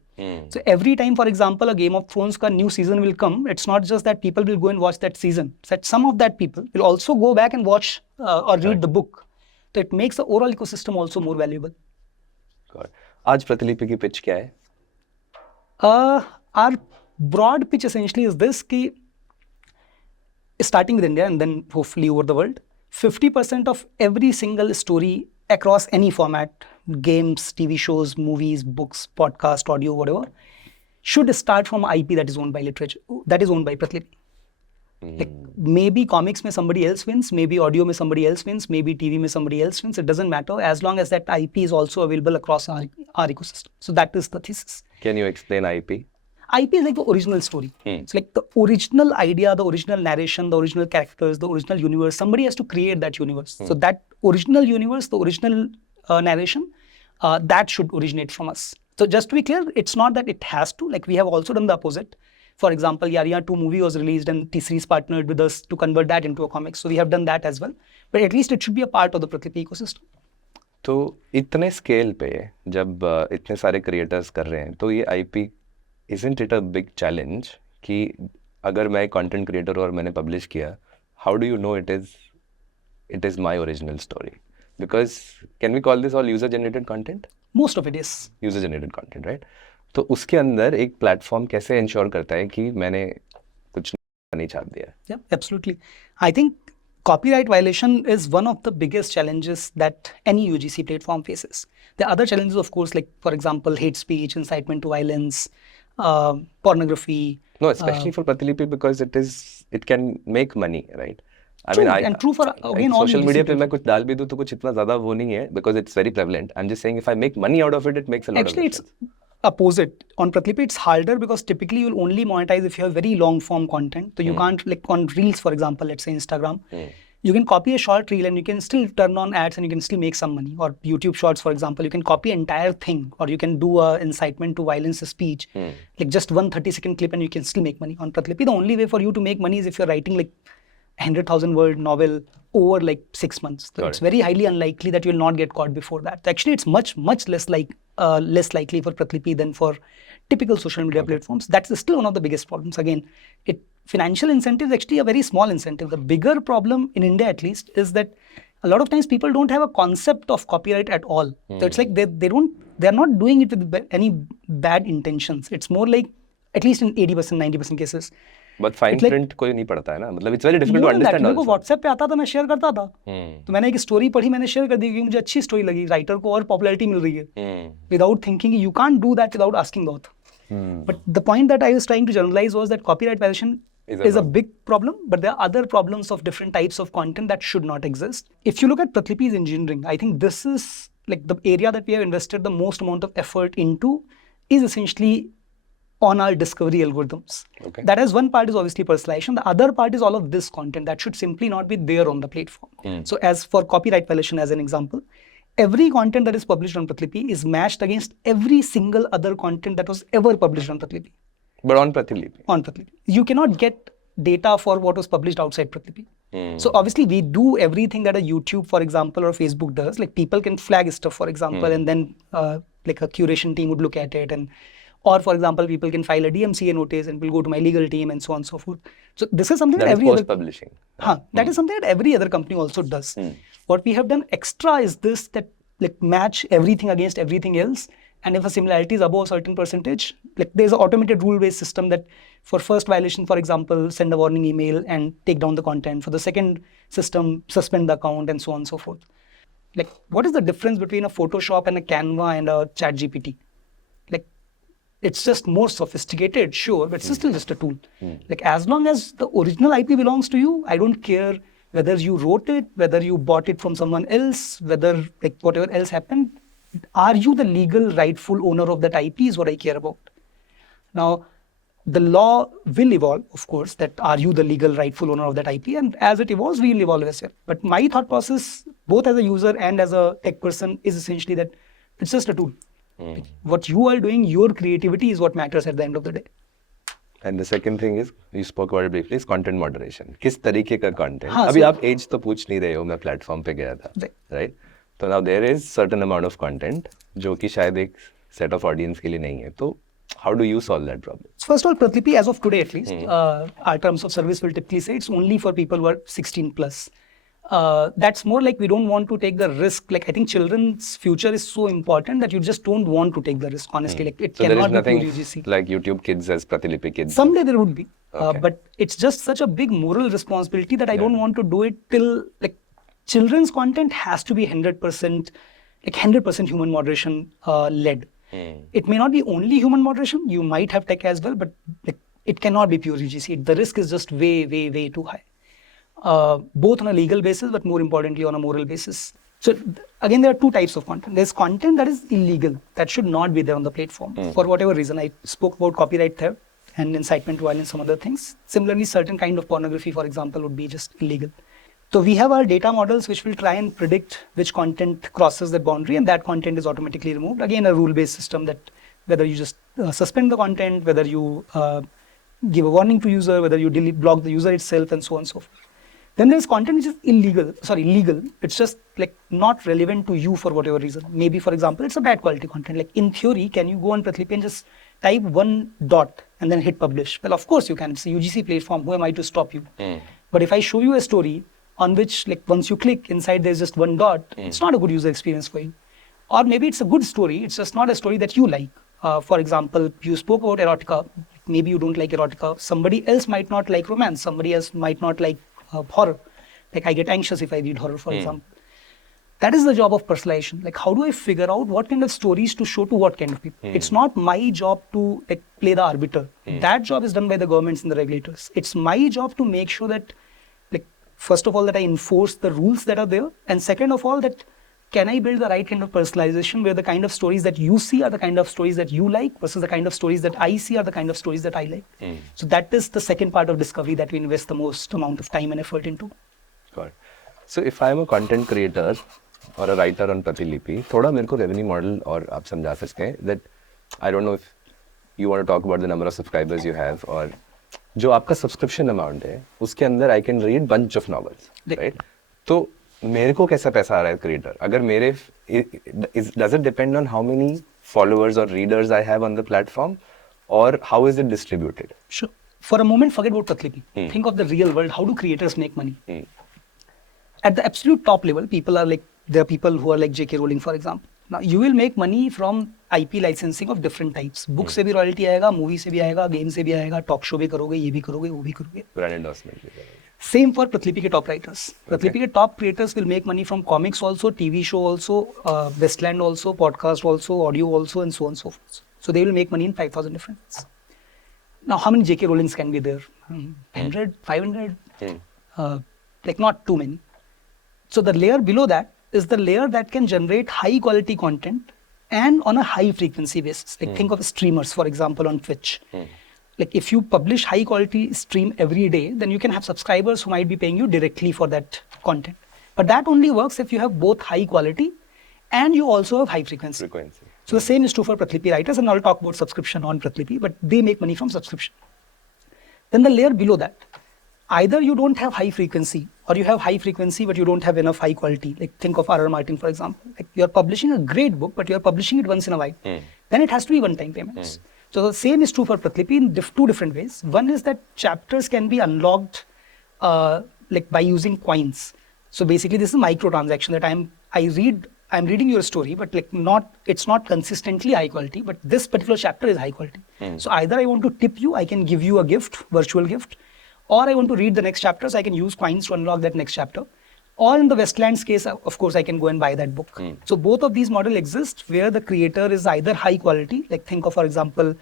So every time, for example, a Game of Thrones new season will come, it's not just that people will go and watch that season. It's that some of that people will also go back and watch or read the book. So it makes the overall ecosystem also more valuable. आज प्रतिलिपि की pitch क्या है? Our broad pitch essentially is this: कि starting with India and then hopefully over the world, 50% of every single story across any format, games, TV shows, movies, books, podcast, audio, whatever, should start from IP that is owned by literature, that is owned by Pratilipi. Like maybe comics mein somebody else wins, maybe audio mein somebody else wins, maybe TV mein somebody else wins. It doesn't matter as long as that IP is also available across our ecosystem. So that is the thesis. Can you explain IP? IP is like the original story. It's like the original idea, the original narration, the original characters, the original universe. Somebody has to create that universe. So that original universe, the original narration, that should originate from us. So just to be clear, it's not that it has to. Like we have also done the opposite. For example, Yariya 2 movie was released and T-Series partnered with us to convert that into a comic. So we have done that as well. But at least it should be a part of the Pratilipi ecosystem. तो इतने scale पे जब इतने सारे creators कर रहे हैं तो ये IP isn't it a big challenge कि अगर मैं कंटेंट क्रिएटर और मैंने पब्लिश किया, how do you know it is my original story? Because can we call this all user generated content? Most of it is. User generated content, right? तो उसके अंदर एक प्लेटफॉर्म कैसे इंश्योर करता है कि मैंने कुछ नहीं छाप दिया? Yeah, absolutely. I think copyright violation is one of the biggest challenges that any UGC platform faces. The other challenges, of course, like for example, hate speech, incitement to violence, pornography. No, especially for Pratilipi because it can make money, right? True, and true for again all social UGC media पे मैं कुछ डाल भी दूँ तो कुछ इतना ज़्यादा वो नहीं है because it's very prevalent. I'm just saying if I make money out of it, it makes a lot of difference. Actually, it's opposite. On Pratilipi, it's harder because typically you'll only monetize if you have very long form content. So you can't, like on Reels, for example, let's say Instagram, you can copy a short reel and you can still turn on ads and you can still make some money. Or YouTube Shorts, for example, you can copy an entire thing or you can do a incitement to violence speech, like just 1 30-second clip and you can still make money. On Pratilipi, the only way for you to make money is if you're writing like 100,000 word novel over like 6 months. So it's very highly unlikely that you will not get caught before that. So actually, it's much less likely for Pratilipi than for typical social media platforms. That's still one of the biggest problems. Again, financial incentive is actually a very small incentive. The bigger problem in India, at least, is that a lot of times people don't have a concept of copyright at all. So it's like they're not doing it with any bad intentions. It's more like, at least in 80%, 90% cases. But fine print कोई नहीं पढ़ता है ना, मतलब it's very difficult to understand. मेरे को WhatsApp पे आता था, मैं शेयर करता था. तो मैंने एक स्टोरी पढ़ी, मैंने शेयर कर दी क्योंकि मुझे अच्छी स्टोरी लगी, राइटर को और पॉपुलैरिटी मिल रही है. Without thinking, you can't do that without asking the author. But the point that I was trying to generalize was that copyright violation is a big problem, but there are other problems of different types of content that should not exist. If you look at Pratilipi's engineering, I think this is like the area that we have invested the most amount of effort into is essentially on our discovery algorithms. Okay. That is one part is obviously personalization. The other part is all of this content that should simply not be there on the platform. So as for copyright violation as an example, every content that is published on Pratilipi is matched against every single other content that was ever published on Pratilipi. But on Pratilipi? On Pratilipi. You cannot get data for what was published outside Pratilipi. So obviously we do everything that a YouTube, for example, or Facebook does. Like people can flag stuff, for example, and then like a curation team would look at it and Or for example, people can file a DMCA notice and will go to my legal team and so on and so forth. So this is something that That is every other post-publishing. that is something that every other company also does. What we have done extra is this, that like match everything against everything else. And if a similarity is above a certain percentage, like there's an automated rule-based system that for first violation, for example, send a warning email and take down the content. For the second system, suspend the account and so on and so forth. Like, what is the difference between a Photoshop and a Canva and a ChatGPT? Like, it's just more sophisticated, sure, but it's still just a tool. Like, as long as the original IP belongs to you, I don't care whether you wrote it, whether you bought it from someone else, whether like whatever else happened. Are you the legal rightful owner of that IP is what I care about. Now, the law will evolve, of course, that are you the legal rightful owner of that IP? And as it evolves, we will evolve as well. But my thought process, both as a user and as a tech person, is essentially that it's just a tool. Like, what you are doing, your creativity is what matters at the end of the day. And the second thing is, you spoke about it briefly, is content moderation. किस तरीके का content? हाँ, अभी so- आप age तो पूछ नहीं रहे हो, मैं platform पे गया था, Right. right? तो now there is certain amount of content जो कि शायद एक set of audience के लिए नहीं है. तो how do you solve that problem? So first of all, Pratilipi, as of today at least, our terms of service will typically say it's only for people who are 16 plus. That's more like we don't want to take the risk. Like I think children's future is so important that you just don't want to take the risk, honestly. Like it So there is cannot be nothing pure UGC. like YouTube Kids as Pratilipi Kids. Someday there would be, Okay. but it's just such a big moral responsibility that I don't want to do it till like children's content has to be 100%, like 100% human moderation led. It may not be only human moderation. You might have tech as well, but like, it cannot be pure UGC. The risk is just way, way, way too high. Both on a legal basis, but more importantly on a moral basis. So again, there are two types of content. There's content that is illegal, that should not be there on the platform for whatever reason. I spoke about copyright theft and incitement to violence, some other things. Similarly, certain kind of pornography, for example, would be just illegal. So we have our data models which will try and predict which content crosses that boundary, and that content is automatically removed. Again, a rule-based system that whether you just suspend the content, whether you give a warning to user, whether you block the user itself, and so on and so forth. Then there's content which is legal. It's just like not relevant to you for whatever reason. Maybe, for example, it's a bad quality content. Like in theory, can you go on Pratilipi and just type one dot and then hit publish? Well, of course you can. It's a UGC platform. Who am I to stop you? But if I show you a story on which, like, once you click inside, there's just one dot, it's not a good user experience for you. Or maybe it's a good story. It's just not a story that you like. For example, you spoke about erotica. Maybe you don't like erotica. Somebody else might not like romance. Somebody else might not like horror. Like I get anxious if I read horror, for example. That is the job of personalization. Like how do I figure out what kind of stories to show to what kind of people? It's not my job to like play the arbiter. That job is done by the governments and the regulators. It's my job to make sure that, like, first of all, that I enforce the rules that are there. And second of all, that can I build the right kind of personalization where the kind of stories that you see are the kind of stories that you like versus the kind of stories that I see are the kind of stories that I like. So that is the second part of discovery that we invest the most amount of time and effort into. Got it. So if I am a content creator or a writer on Pratilipi, थोड़ा मेरे को revenue model और आप समझा सकते हैं that I don't know if you want to talk about the number of subscribers you have or जो आपका subscription amount है उसके अंदर I can read bunch of novels, right? तो मेरे को कैसा पैसा आ रहा है creator? अगर मेरे does it depend on how many followers or readers I have on the platform or how is it distributed? Sure. For a moment, forget about Pratilipi. Think of the real world. How do creators make money? At the absolute top level, people are like, there are people who are like J.K. Rowling, for example. Now, you will make money from IP licensing of different types. Book से भी royalty आएगा, movie से भी आएगा, game से भी आएगा, talk show भी करोगे, ये भी करोगे, वो भी करोगे. Brand endorsement भी करोगे. Same for Pratilipi के top writers. Pratilipi के top creators will make money from comics also, TV show also, Westland also, podcast also, audio also, and so on and so forth. So they will make money in 5,000 different ways. Now, how many J.K. Rowlings can be there? 100, 500? Like not too many. So the layer below that is the layer that can generate high quality content and on a high frequency basis. Like think of streamers, for example, on Twitch. Like if you publish high quality stream every day, then you can have subscribers who might be paying you directly for that content. But that only works if you have both high quality and you also have high frequency. So the same is true for Pratilipi writers, and I'll talk about subscription on Pratilipi, but they make money from subscription. Then the layer below that, either you don't have high frequency or you have high frequency but you don't have enough high quality. Like think of R.R. Martin, for example. Like you're publishing a great book but you're publishing it once in a while. Then it has to be one-time payments. So the same is true for Pratilipi in two different ways. One is that chapters can be unlocked like by using coins. So basically, this is a microtransaction that I'm reading your story, but like it's not consistently high quality, but this particular chapter is high quality. So either I want to tip you, I can give you a gift, virtual gift, or I want to read the next chapter, so I can use coins to unlock that next chapter. Or in the Westlands case, of course, I can go and buy that book. So both of these models exist where the creator is either high quality, like think of, for example,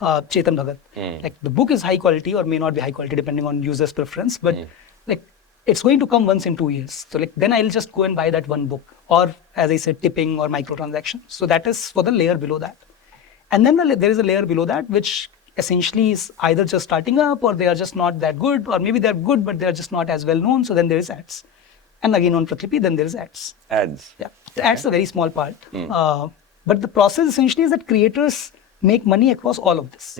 Chetan Bhagat. Like the book is high quality or may not be high quality depending on user's preference, but like it's going to come once in 2 years. So like then I'll just go and buy that one book, or as I said, tipping or microtransaction. So that is for the layer below that. And then there is a layer below that which essentially is either just starting up, or they are just not that good, or maybe they're good but they're just not as well known. So then there is ads. And again on Pratilipi, then there is ads. Ads. Yeah, the ads are a very small part. But the process essentially is that creators make money across all of this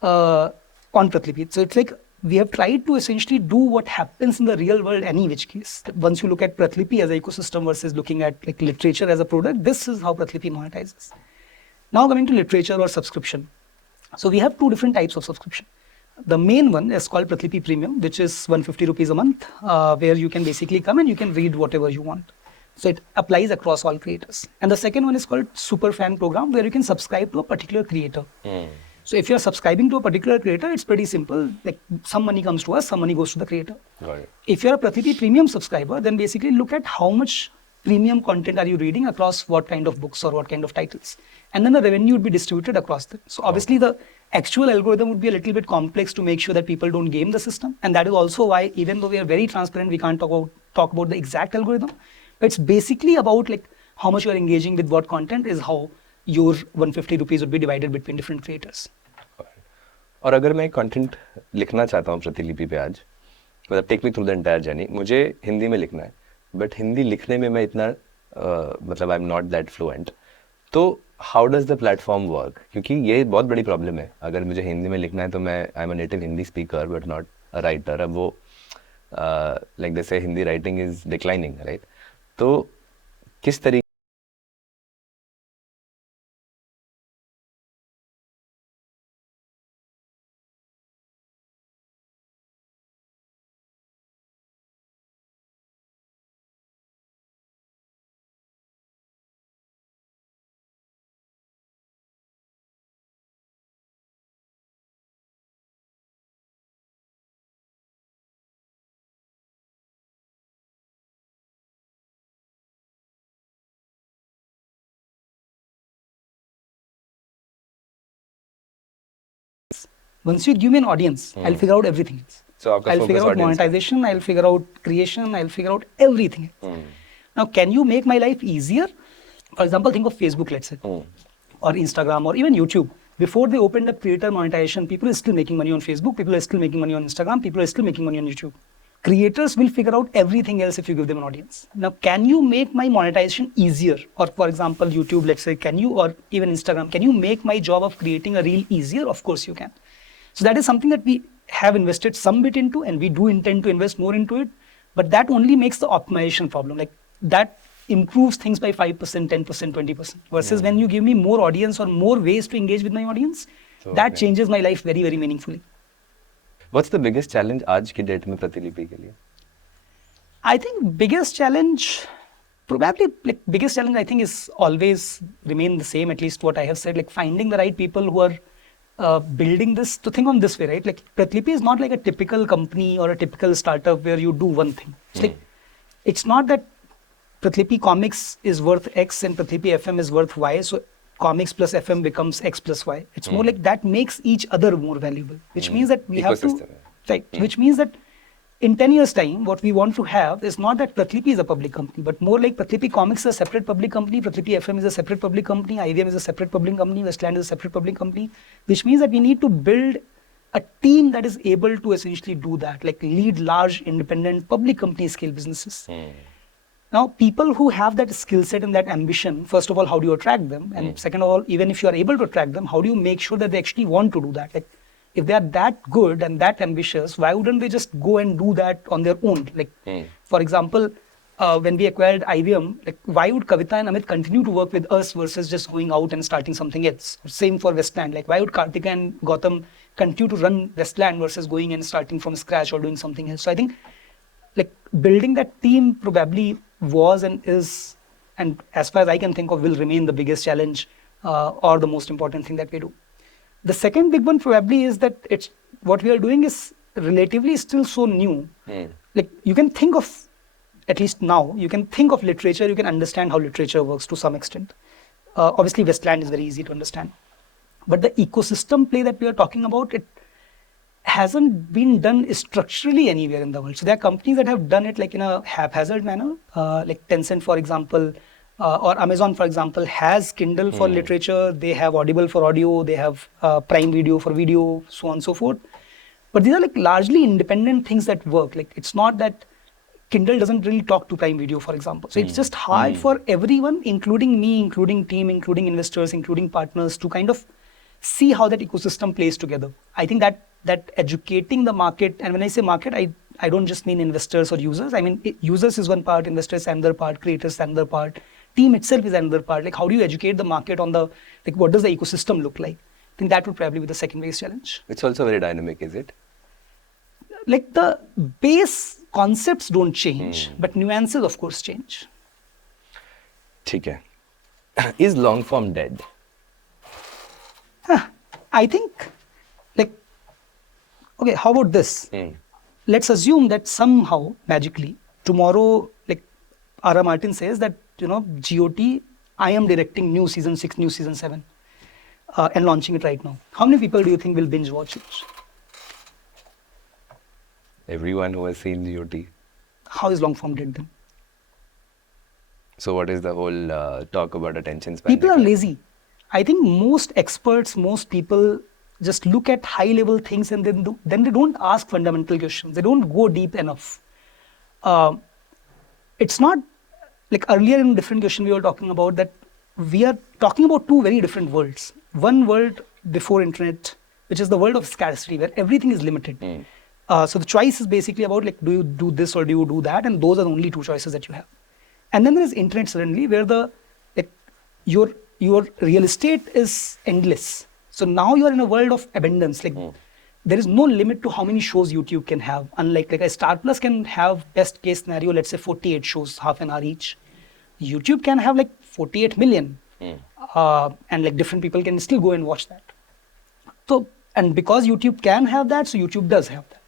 on Pratilipi. So it's like we have tried to essentially do what happens in the real world any which case. Once you look at Pratilipi as an ecosystem versus looking at like literature as a product, this is how Pratilipi monetizes. Now coming to literature or subscription. So we have two different types of subscription. The main one is called Pratilipi Premium, which is 150 rupees a month, where you can basically come and you can read whatever you want. So it applies across all creators. And the second one is called Super Fan Program, where you can subscribe to a particular creator. So if you're subscribing to a particular creator, it's pretty simple. Like some money comes to us, some money goes to the creator. Right. If you're a Pratilipi Premium subscriber, then basically look at how much premium content are you reading across what kind of books or what kind of titles. And then the revenue would be distributed across them. So obviously the actual algorithm would be a little bit complex to make sure that people don't game the system. And that is also why, even though we are very transparent, we can't talk about the exact algorithm. But it's basically about like how much you are engaging with what content is how your 150 rupees would be divided between different creators. और अगर मैं content लिखना चाहता हूँ प्रतिलिपि पे आज, मतलब take me through the entire journey, मुझे हिंदी में लिखना है, बट हिंदी लिखने में मैं इतना मतलब I am not that fluent, तो how does the platform work? क्योंकि ये बहुत बड़ी प्रॉब्लम है. अगर मुझे हिंदी में लिखना है तो मैं I am a native Hindi speaker but not a writer. अब वो लाइक जैसे Hindi writing is declining, right? तो किस तरीके Once you give me an audience, I'll figure out everything else. So I'll figure out monetization, I'll figure out creation, I'll figure out everything else. Now, can you make my life easier? For example, think of Facebook, let's say, or Instagram, or even YouTube. Before they opened up creator monetization, people are still making money on Facebook, people are still making money on Instagram, people are still making money on YouTube. Creators will figure out everything else if you give them an audience. Now, can you make my monetization easier? Or for example, YouTube, let's say, can you, or even Instagram, can you make my job of creating a reel easier? Of course you can. So that is something that we have invested some bit into, and we do intend to invest more into it. But that only makes the optimization problem. Like that improves things by 5%, 10%, 20%. Versus when you give me more audience or more ways to engage with my audience, that changes my life very, very meaningfully. What's the biggest challenge आज की date में प्रतिलिपि के लिए? I think biggest challenge, probably like biggest challenge I think is always remain the same, at least what I have said, like finding the right people who are building this. To think on this way, right? Like Pratilipi is not like a typical company or a typical startup where you do one thing. It's like, it's not that Pratilipi Comics is worth X and Pratilipi FM is worth Y, so Comics plus FM becomes X plus Y. It's more like that makes each other more valuable, which means that we have to, right? Which means that in 10 years' time, what we want to have is not that Pratilipi is a public company, but more like Pratilipi Comics is a separate public company, Pratilipi FM is a separate public company, IVM is a separate public company, Westland is a separate public company, which means that we need to build a team that is able to essentially do that, like lead large independent public company scale businesses. Now, people who have that skill set and that ambition, first of all, how do you attract them? And second of all, even if you are able to attract them, how do you make sure that they actually want to do that? Like, if they are that good and that ambitious, why wouldn't they just go and do that on their own? Like, for example, when we acquired IBM, like why would Kavita and Amit continue to work with us versus just going out and starting something else? Same for Westland. Like why would Kartika and Gautam continue to run Westland versus going and starting from scratch or doing something else? So I think like building that team probably was and is, and as far as I can think of, will remain the biggest challenge or the most important thing that we do. The second big one probably is that it's what we are doing is relatively still so new. Like you can think of, at least now, you can think of literature, you can understand how literature works to some extent. Obviously, Westland is very easy to understand. But the ecosystem play that we are talking about, it hasn't been done structurally anywhere in the world. So there are companies that have done it like in a haphazard manner, like Tencent, for example, or Amazon, for example, has Kindle for literature, they have Audible for audio, they have Prime Video for video, so on and so forth. But these are like largely independent things that work. Like it's not that Kindle doesn't really talk to Prime Video, for example. So it's just hard for everyone, including me, including team, including investors, including partners, to kind of see how that ecosystem plays together. I think that educating the market, and when I say market, I don't just mean investors or users. I mean users is one part, investors another part, creators another part, team itself is another part. Like how do you educate the market on the, like what does the ecosystem look like? I think that would probably be the second biggest challenge. It's also very dynamic, is it? Like the base concepts don't change, but nuances of course change. ठीक है. Is long form dead? I think, like, okay, how about this? Let's assume that somehow, magically, tomorrow, like R.R. Martin says that, you know, GOT, I am directing new season 6, new season 7, and launching it right now. How many people do you think will binge watch it? Everyone who has seen GOT. How is long form dead then? So what is the whole talk about attention span? People are lazy. I think most experts, most people just look at high level things and then they don't ask fundamental questions. They don't go deep enough. It's not like earlier in different question we were talking about that we are talking about two very different worlds. One world before internet, which is the world of scarcity where everything is limited. So the choice is basically about like, do you do this or do you do that? And those are the only two choices that you have. And then there is internet suddenly where the like your real estate is endless. So now you are in a world of abundance. Like there is no limit to how many shows YouTube can have. Unlike like a Star Plus can have best case scenario, let's say 48 shows, half an hour each. YouTube can have like 48 million. And like different people can still go and watch that. So, and because YouTube can have that, so YouTube does have that.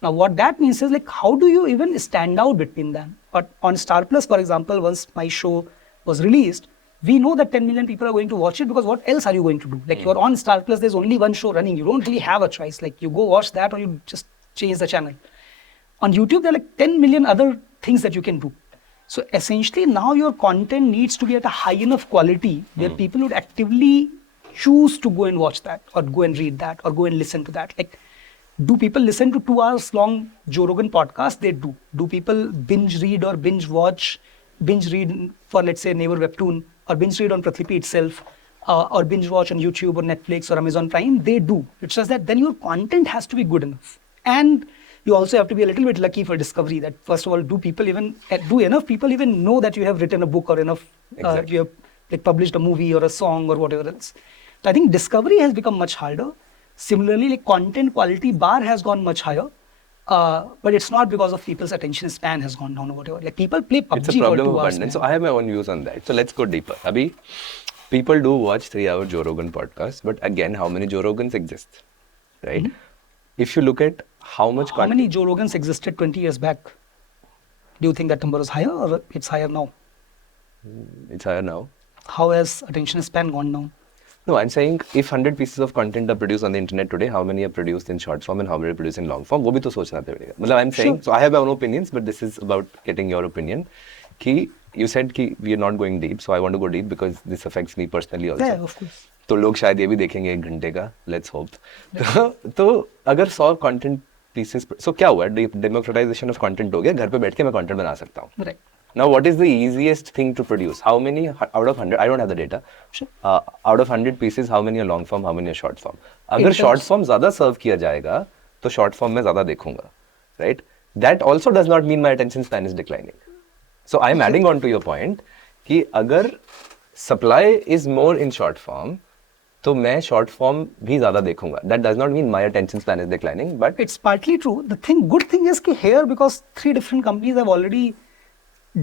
Now what that means is like, how do you even stand out between them? But on Star Plus, for example, once my show was released, we know that 10 million people are going to watch it because what else are you going to do? Like you're on Star Plus, there's only one show running. You don't really have a choice. Like you go watch that or you just change the channel. On YouTube, there are like 10 million other things that you can do. So essentially now your content needs to be at a high enough quality where people would actively choose to go and watch that or go and read that or go and listen to that. Like, do people listen to 2 hours long Joe Rogan podcast? They do. Do people binge read or binge watch, binge read for let's say Naver Webtoon or binge read on Pratilipi itself or binge watch on YouTube or Netflix or Amazon Prime? They do. It's just that then your content has to be good enough. And you also have to be a little bit lucky for discovery that first of all, do enough people even know that you have written a book or enough, you have like published a movie or a song or whatever else. So I think discovery has become much harder. Similarly, like content quality bar has gone much higher, but it's not because of people's attention span has gone down or whatever. Like people play PUBG it's a problem for 2 of hours. abundance. So I have my own views on that. So let's go deeper. Abhi, people do watch 3-hour Joe Rogan podcast, but again, how many Joe Rogans exist, right? If you look at how many Joe Rogans existed 20 years back? Do you think that number is higher or it's higher now? It's higher now. How has attention span gone down? No, I'm saying if 100 pieces of content are produced on the internet today, how many are produced in short form and how many are produced in long form? वो भी तो सोचना पड़ेगा. मतलब I'm saying, so I have my own opinions, but this is about getting your opinion. कि you said कि we are not going deep, so I want to go deep because this affects me personally also. Yeah, of course. तो लोग शायद ये भी देखेंगे 1 घंटे का. Let's hope. तो अगर 100 content pieces, so क्या हुआ? Democratization of content हो गया. घर पे बैठ के मैं content बना सकता हूँ. Right. Now, what is the easiest thing to produce? How many out of 100? I don't have the data. Sure. Out of 100 pieces, how many are long form? How many are short form? अगर short form ज़्यादा serve किया जाएगा, तो short form में ज़्यादा देखूँगा, right? That also does not mean my attention span is declining. So I am adding on to your point कि अगर supply is more in short form, तो मैं short form भी ज़्यादा देखूंगा. That does not mean my attention span is declining, but it's partly true. Good thing is कि here, because 3 different companies have already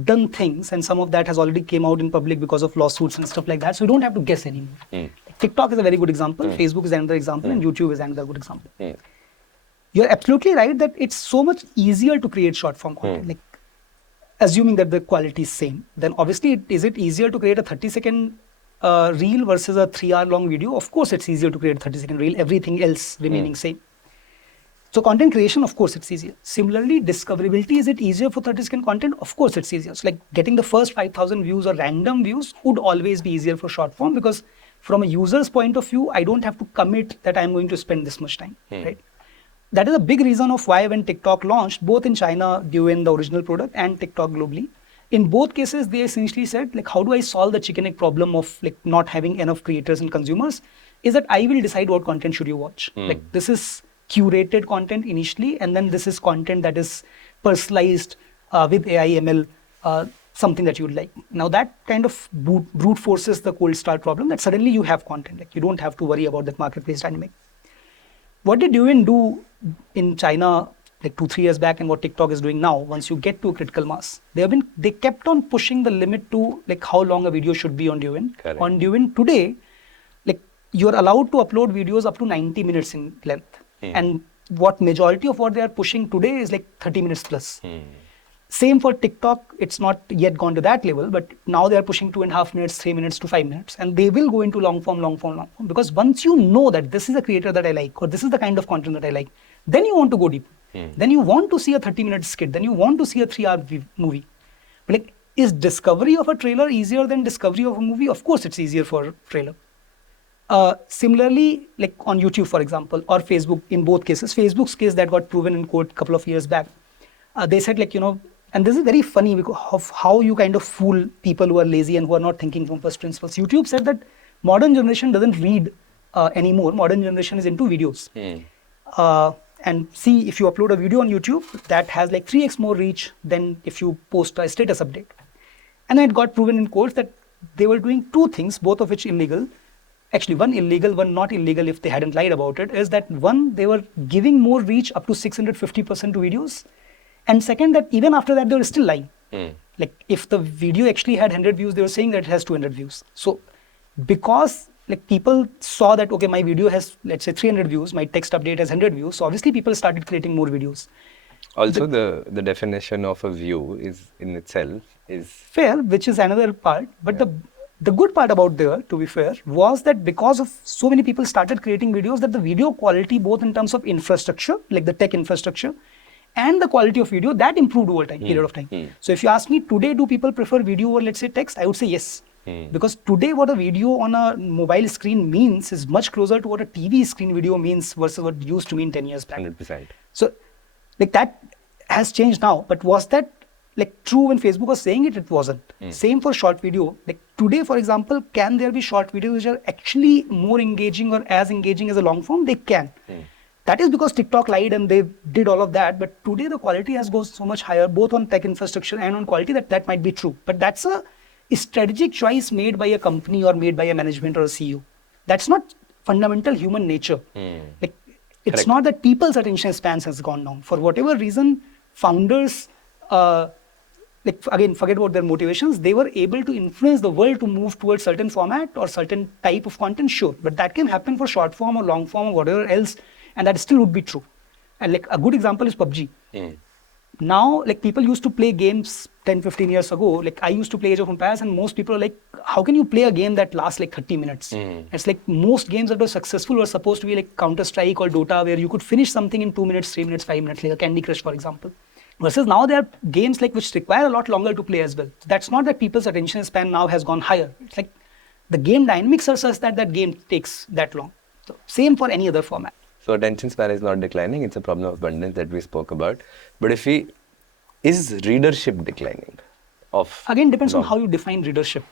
done things, and some of that has already came out in public because of lawsuits and stuff like that. So you don't have to guess anymore. TikTok is a very good example. Facebook is another example, and YouTube is another good example. You're absolutely right that it's so much easier to create short form content. Like, assuming that the quality is same, then obviously is it easier to create a 30-second reel versus a 3-hour long video? Of course, it's easier to create a 30-second reel. Everything else remaining same. So content creation, of course, it's easier. Similarly, discoverability, is it easier for 30-second content? Of course, it's easier. So like getting the first 5,000 views or random views would always be easier for short form, because from a user's point of view, I don't have to commit that I'm going to spend this much time, right? That is a big reason of why when TikTok launched, both in China, Douyin, the original product, and TikTok globally, in both cases, they essentially said, like, how do I solve the chicken egg problem of like not having enough creators and consumers? Is that I will decide what content should you watch. Like, this is curated content initially, and then this is content that is personalized with AI, ML, something that you would like. Now that kind of brute forces the cold start problem, that suddenly you have content. Like, you don't have to worry about that marketplace dynamic. What did Douyin do in China like 2-3 years back, and what TikTok is doing now? Once you get to a critical mass, they kept on pushing the limit to like how long a video should be on Douyin. Correct. On Douyin today, like you're allowed to upload videos up to 90 minutes in length. And what majority of what they are pushing today is like 30 minutes plus. Same for TikTok. It's not yet gone to that level, but now they are pushing 2.5 minutes, 3 minutes to 5 minutes, and they will go into long form, because once you know that this is a creator that I like, or this is the kind of content that I like, then you want to go deep. Then you want to see a 30-minute skit, then you want to see a 3-hour movie. But like, is discovery of a trailer easier than discovery of a movie? Of course it's easier for trailer. Similarly, like on YouTube, for example, or Facebook, in both cases, Facebook's case that got proven in court a couple of years back, they said, like, and this is very funny because of how you kind of fool people who are lazy and who are not thinking from first principles. YouTube said that modern generation doesn't read anymore. Modern generation is into videos. And see, if you upload a video on YouTube, that has like 3x more reach than if you post a status update. And then it got proven in court that they were doing 2 things, both of which illegal. Actually, one illegal, one not illegal if they hadn't lied about it, is that one, they were giving more reach up to 650% to videos. And second, that even after that, they were still lying. Like if the video actually had 100 views, they were saying that it has 200 views. So because like people saw that, okay, my video has, let's say 300 views, my text update has 100 views. So obviously people started creating more videos. Also the definition of a view is in itself is fair, which is another part. But the good part about there, to be fair, was that because of so many people started creating videos, that the video quality, both in terms of infrastructure, like the tech infrastructure, and the quality of video, that improved over time, period of time. So if you ask me today, do people prefer video or let's say text? I would say yes. Because today what a video on a mobile screen means is much closer to what a TV screen video means versus what it used to mean 10 years back. 100%. So like that has changed now. But was that like true when Facebook was saying it? It wasn't. Same for short video. Like today, for example, can there be short videos which are actually more engaging or as engaging as a long form? They can. That is because TikTok lied and they did all of that. But today the quality has gone so much higher, both on tech infrastructure and on quality, that might be true. But that's a strategic choice made by a company or made by a management or a CEO. That's not fundamental human nature. Like it's Correct. not that people's attention spans has gone down. For whatever reason, founders, like again, forget about their motivations, they were able to influence the world to move towards certain format or certain type of content, sure. But that can happen for short form or long form or whatever else, and that still would be true. And like a good example is PUBG. Now, like people used to play games 10-15 years ago. Like I used to play Age of Empires, and most people are like, how can you play a game that lasts like 30 minutes? It's like most games that were successful were supposed to be like Counter-Strike or Dota, where you could finish something in 2 minutes, 3 minutes, 5 minutes, like a Candy Crush, for example. Versus now there are games like which require a lot longer to play as well. That's not that people's attention span now has gone higher. It's like the game dynamics are such that that game takes that long. So same for any other format. So attention span is not declining, it's a problem of abundance that we spoke about. But is readership declining? Again, depends on how you define readership.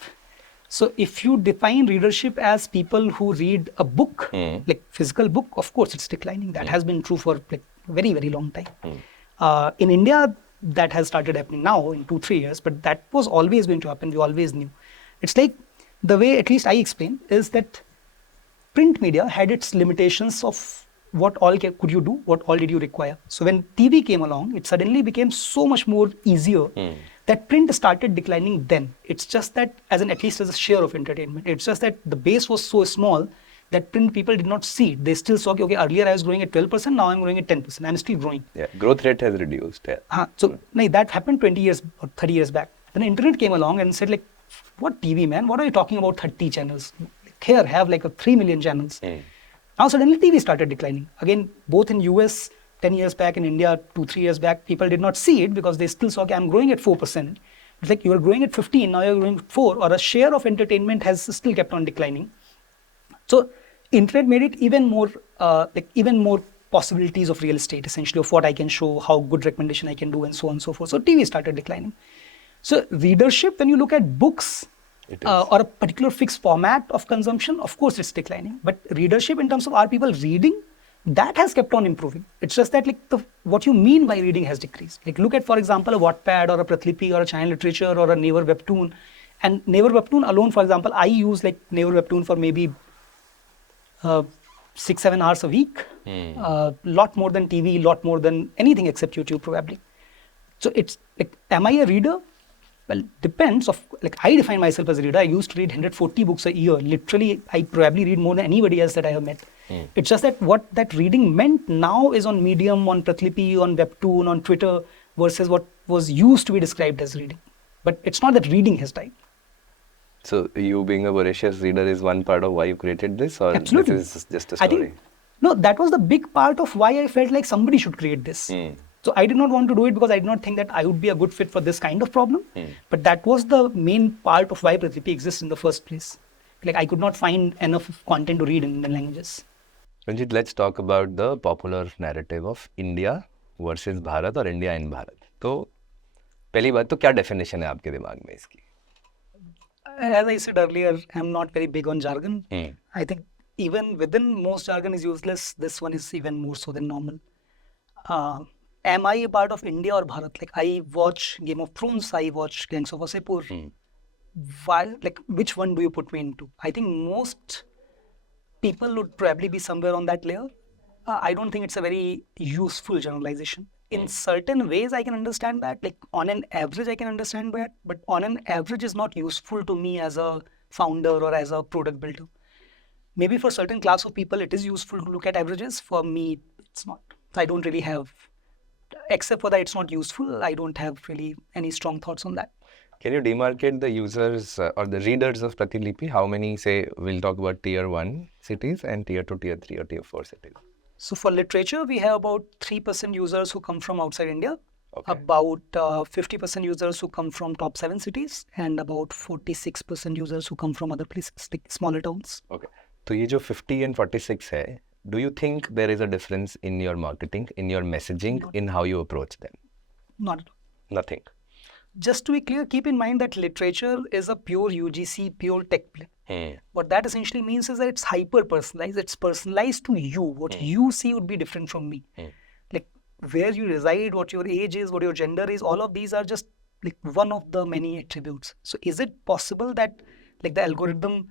So if you define readership as people who read a book, like physical book, of course it's declining. That has been true for like very, very long time. In India, that has started happening now in 2-3 years, but that was always going to happen. We always knew. It's like the way, at least I explain, is that print media had its limitations of what all could you do, what all did you require. So when TV came along, it suddenly became so much more easier that print started declining then. It's just that at least as a share of entertainment, it's just that the base was so small that print people did not see it. They still saw, okay, earlier I was growing at 12%, now I'm growing at 10%. I'm still growing. Yeah, growth rate has reduced. Yeah. So that happened 20 years or 30 years back. Then the internet came along and said, like, what TV, man? What are you talking about 30 channels? Here, have like 3 million channels. Now suddenly TV started declining. Again, both in US 10 years back, in India 2-3 years back, people did not see it because they still saw, okay, I'm growing at 4%. It's like you are growing at 15, now you're growing at 4, or a share of entertainment has still kept on declining. So internet made it even more possibilities of real estate, essentially, of what I can show, how good recommendation I can do, and so on and so forth. So TV started declining. So readership, when you look at books or a particular fixed format of consumption, of course it's declining. But readership in terms of are people reading, that has kept on improving. It's just that like what you mean by reading has decreased. Like look at, for example, a Wattpad or a Pratilipi or a China Literature or a Naver Webtoon. And Naver Webtoon alone, for example, I use like Naver Webtoon for maybe 6-7 hours a week, lot more than TV, lot more than anything except YouTube probably. So it's like, am I a reader? Well, depends. I define myself as a reader. I used to read 140 books a year. Literally, I probably read more than anybody else that I have met. It's just that what that reading meant now is on Medium, on Pratilipi, on Webtoon, on Twitter, versus what was used to be described as reading. But it's not that reading has died. So you being a voracious reader is one part of why you created this, or Absolutely. this is just a story? No, that was the big part of why I felt like somebody should create this. So I did not want to do it because I did not think that I would be a good fit for this kind of problem. But that was the main part of why Pratilipi exists in the first place. Like I could not find enough content to read in Indian languages. Ranjit, let's talk about the popular narrative of India versus Bharat or India and Bharat. तो पहली बात तो क्या definition है आपके दिमाग में इसकी? As I said earlier, I'm not very big on jargon. I think even within most jargon is useless. This one is even more so than normal. Am I a part of India or Bharat? Like I watch Game of Thrones, I watch Gangs of Wasseypur. Which one do you put me into? I think most people would probably be somewhere on that layer. I don't think it's a very useful generalization. In certain ways, I can understand that. Like on an average, I can understand that. But on an average is not useful to me as a founder or as a product builder. Maybe for certain class of people, it is useful to look at averages. For me, it's not. I don't really have, except for that it's not useful, I don't have really any strong thoughts on that. Can you demarcate the users or the readers of Pratilipi? How many, say, we'll talk about tier 1 cities and tier 2, tier 3 or tier 4 cities? So for literature, we have about 3% users who come from outside India, Okay. about 50% users who come from top 7 cities, and about 46% users who come from other places, like smaller towns. Okay. So ये जो 50 and 46 है, do you think there is a difference in your marketing, in your messaging, in how you approach them? Not at all. Nothing. Just to be clear, keep in mind that literature is a pure UGC, pure tech play. What that essentially means is that it's hyper-personalized. It's personalized to you. What you see would be different from me. Like where you reside, what your age is, what your gender is, all of these are just like one of the many attributes. So is it possible that like the algorithm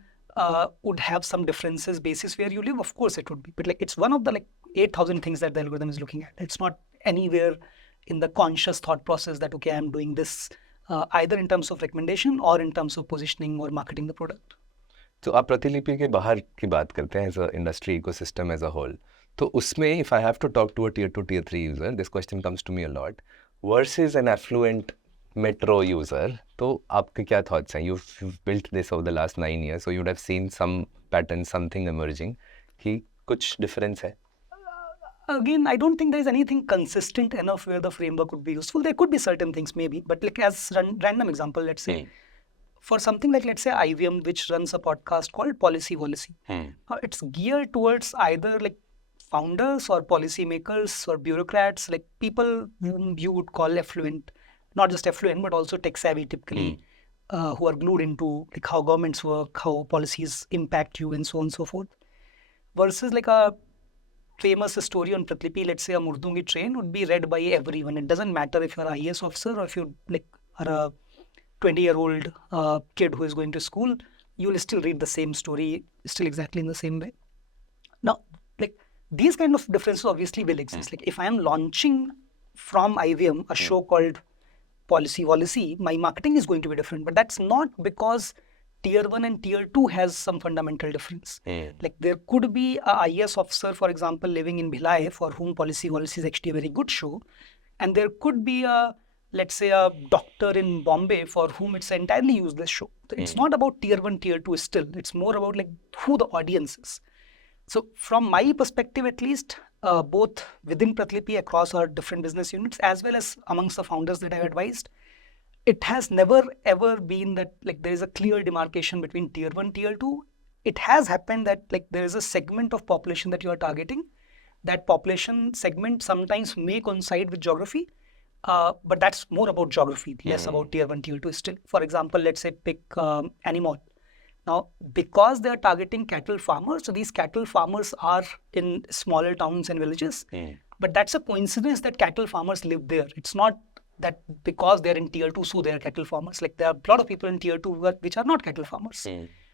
would have some differences basis where you live? Of course it would be. But like it's one of the like 8,000 things that the algorithm is looking at. It's not anywhere in the conscious thought process that, okay, I'm doing this either in terms of recommendation or in terms of positioning or marketing the product. तो आप प्रतिलिपि के बाहर की बात करते हैं as a industry ecosystem as a whole. तो उसमें if I have to talk to a tier 2, tier 3 user, this question comes to me a lot, versus an affluent metro user, तो आपके क्या thoughts हैं? You've built this over the last 9 years, so you would have seen some pattern, something emerging. कि कुछ difference है? Again, I don't think there is anything consistent enough where the framework would be useful. There could be certain things maybe, but like as random example, let's say, for something like, let's say, IVM, which runs a podcast called Policy. It's geared towards either like founders or policymakers or bureaucrats, like people whom you would call affluent, not just affluent, but also tech savvy typically, who are glued into like how governments work, how policies impact you and so on and so forth. Versus like a famous story on Pratilipi, let's say a Murdungi train, would be read by everyone. It doesn't matter if you're an IAS officer or if you are a 20-year-old kid who is going to school, you will still read the same story, still exactly in the same way. Now, these kind of differences obviously will exist. If I am launching from IVM a show called Policy, my marketing is going to be different. But that's not because tier 1 and tier 2 has some fundamental difference. There could be a IAS officer, for example, living in Bhilai, for whom Policy is actually a very good show. And there could be let's say a doctor in Bombay for whom it's an entirely useless show. So it's not about tier 1, tier 2 still. It's more about who the audience is. So from my perspective, at least, both within Pratilipi across our different business units, as well as amongst the founders that I've advised, it has never ever been that there is a clear demarcation between tier 1, tier 2. It has happened that there is a segment of population that you are targeting. That population segment sometimes may coincide with geography, but that's more about geography, less about tier 1, tier 2 still. For example, let's say pick Animal. Now, because they are targeting cattle farmers, so these cattle farmers are in smaller towns and villages. But that's a coincidence that cattle farmers live there. It's not that because they're in tier 2, so they are cattle farmers. There are a lot of people in tier 2 which are not cattle farmers.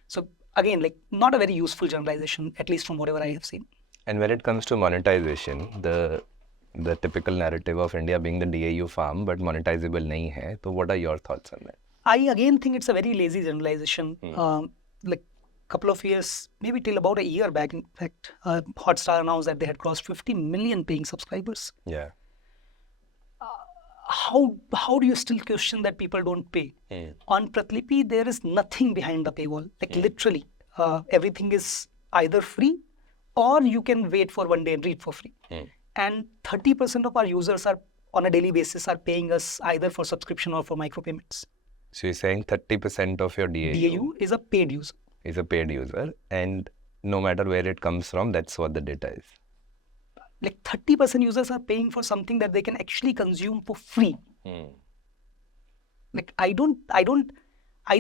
So again, not a very useful generalization, at least from whatever I have seen. And when it comes to monetization, the typical narrative of India being the DAU farm, but monetizable nahi hai. So what are your thoughts on that? I again think it's a very lazy generalization. Couple of years, maybe till about a year back, in fact, Hotstar announced that they had crossed 50 million paying subscribers. Yeah. How do you still question that people don't pay? On Pratilipi, there is nothing behind the paywall. Literally, everything is either free or you can wait for one day and read for free. And 30% of our users are on a daily basis are paying us either for subscription or for micropayments. So you're saying 30% of your DAU is a paid user. Is a paid user, and no matter where it comes from, that's what the data is. 30% users are paying for something that they can actually consume for free. I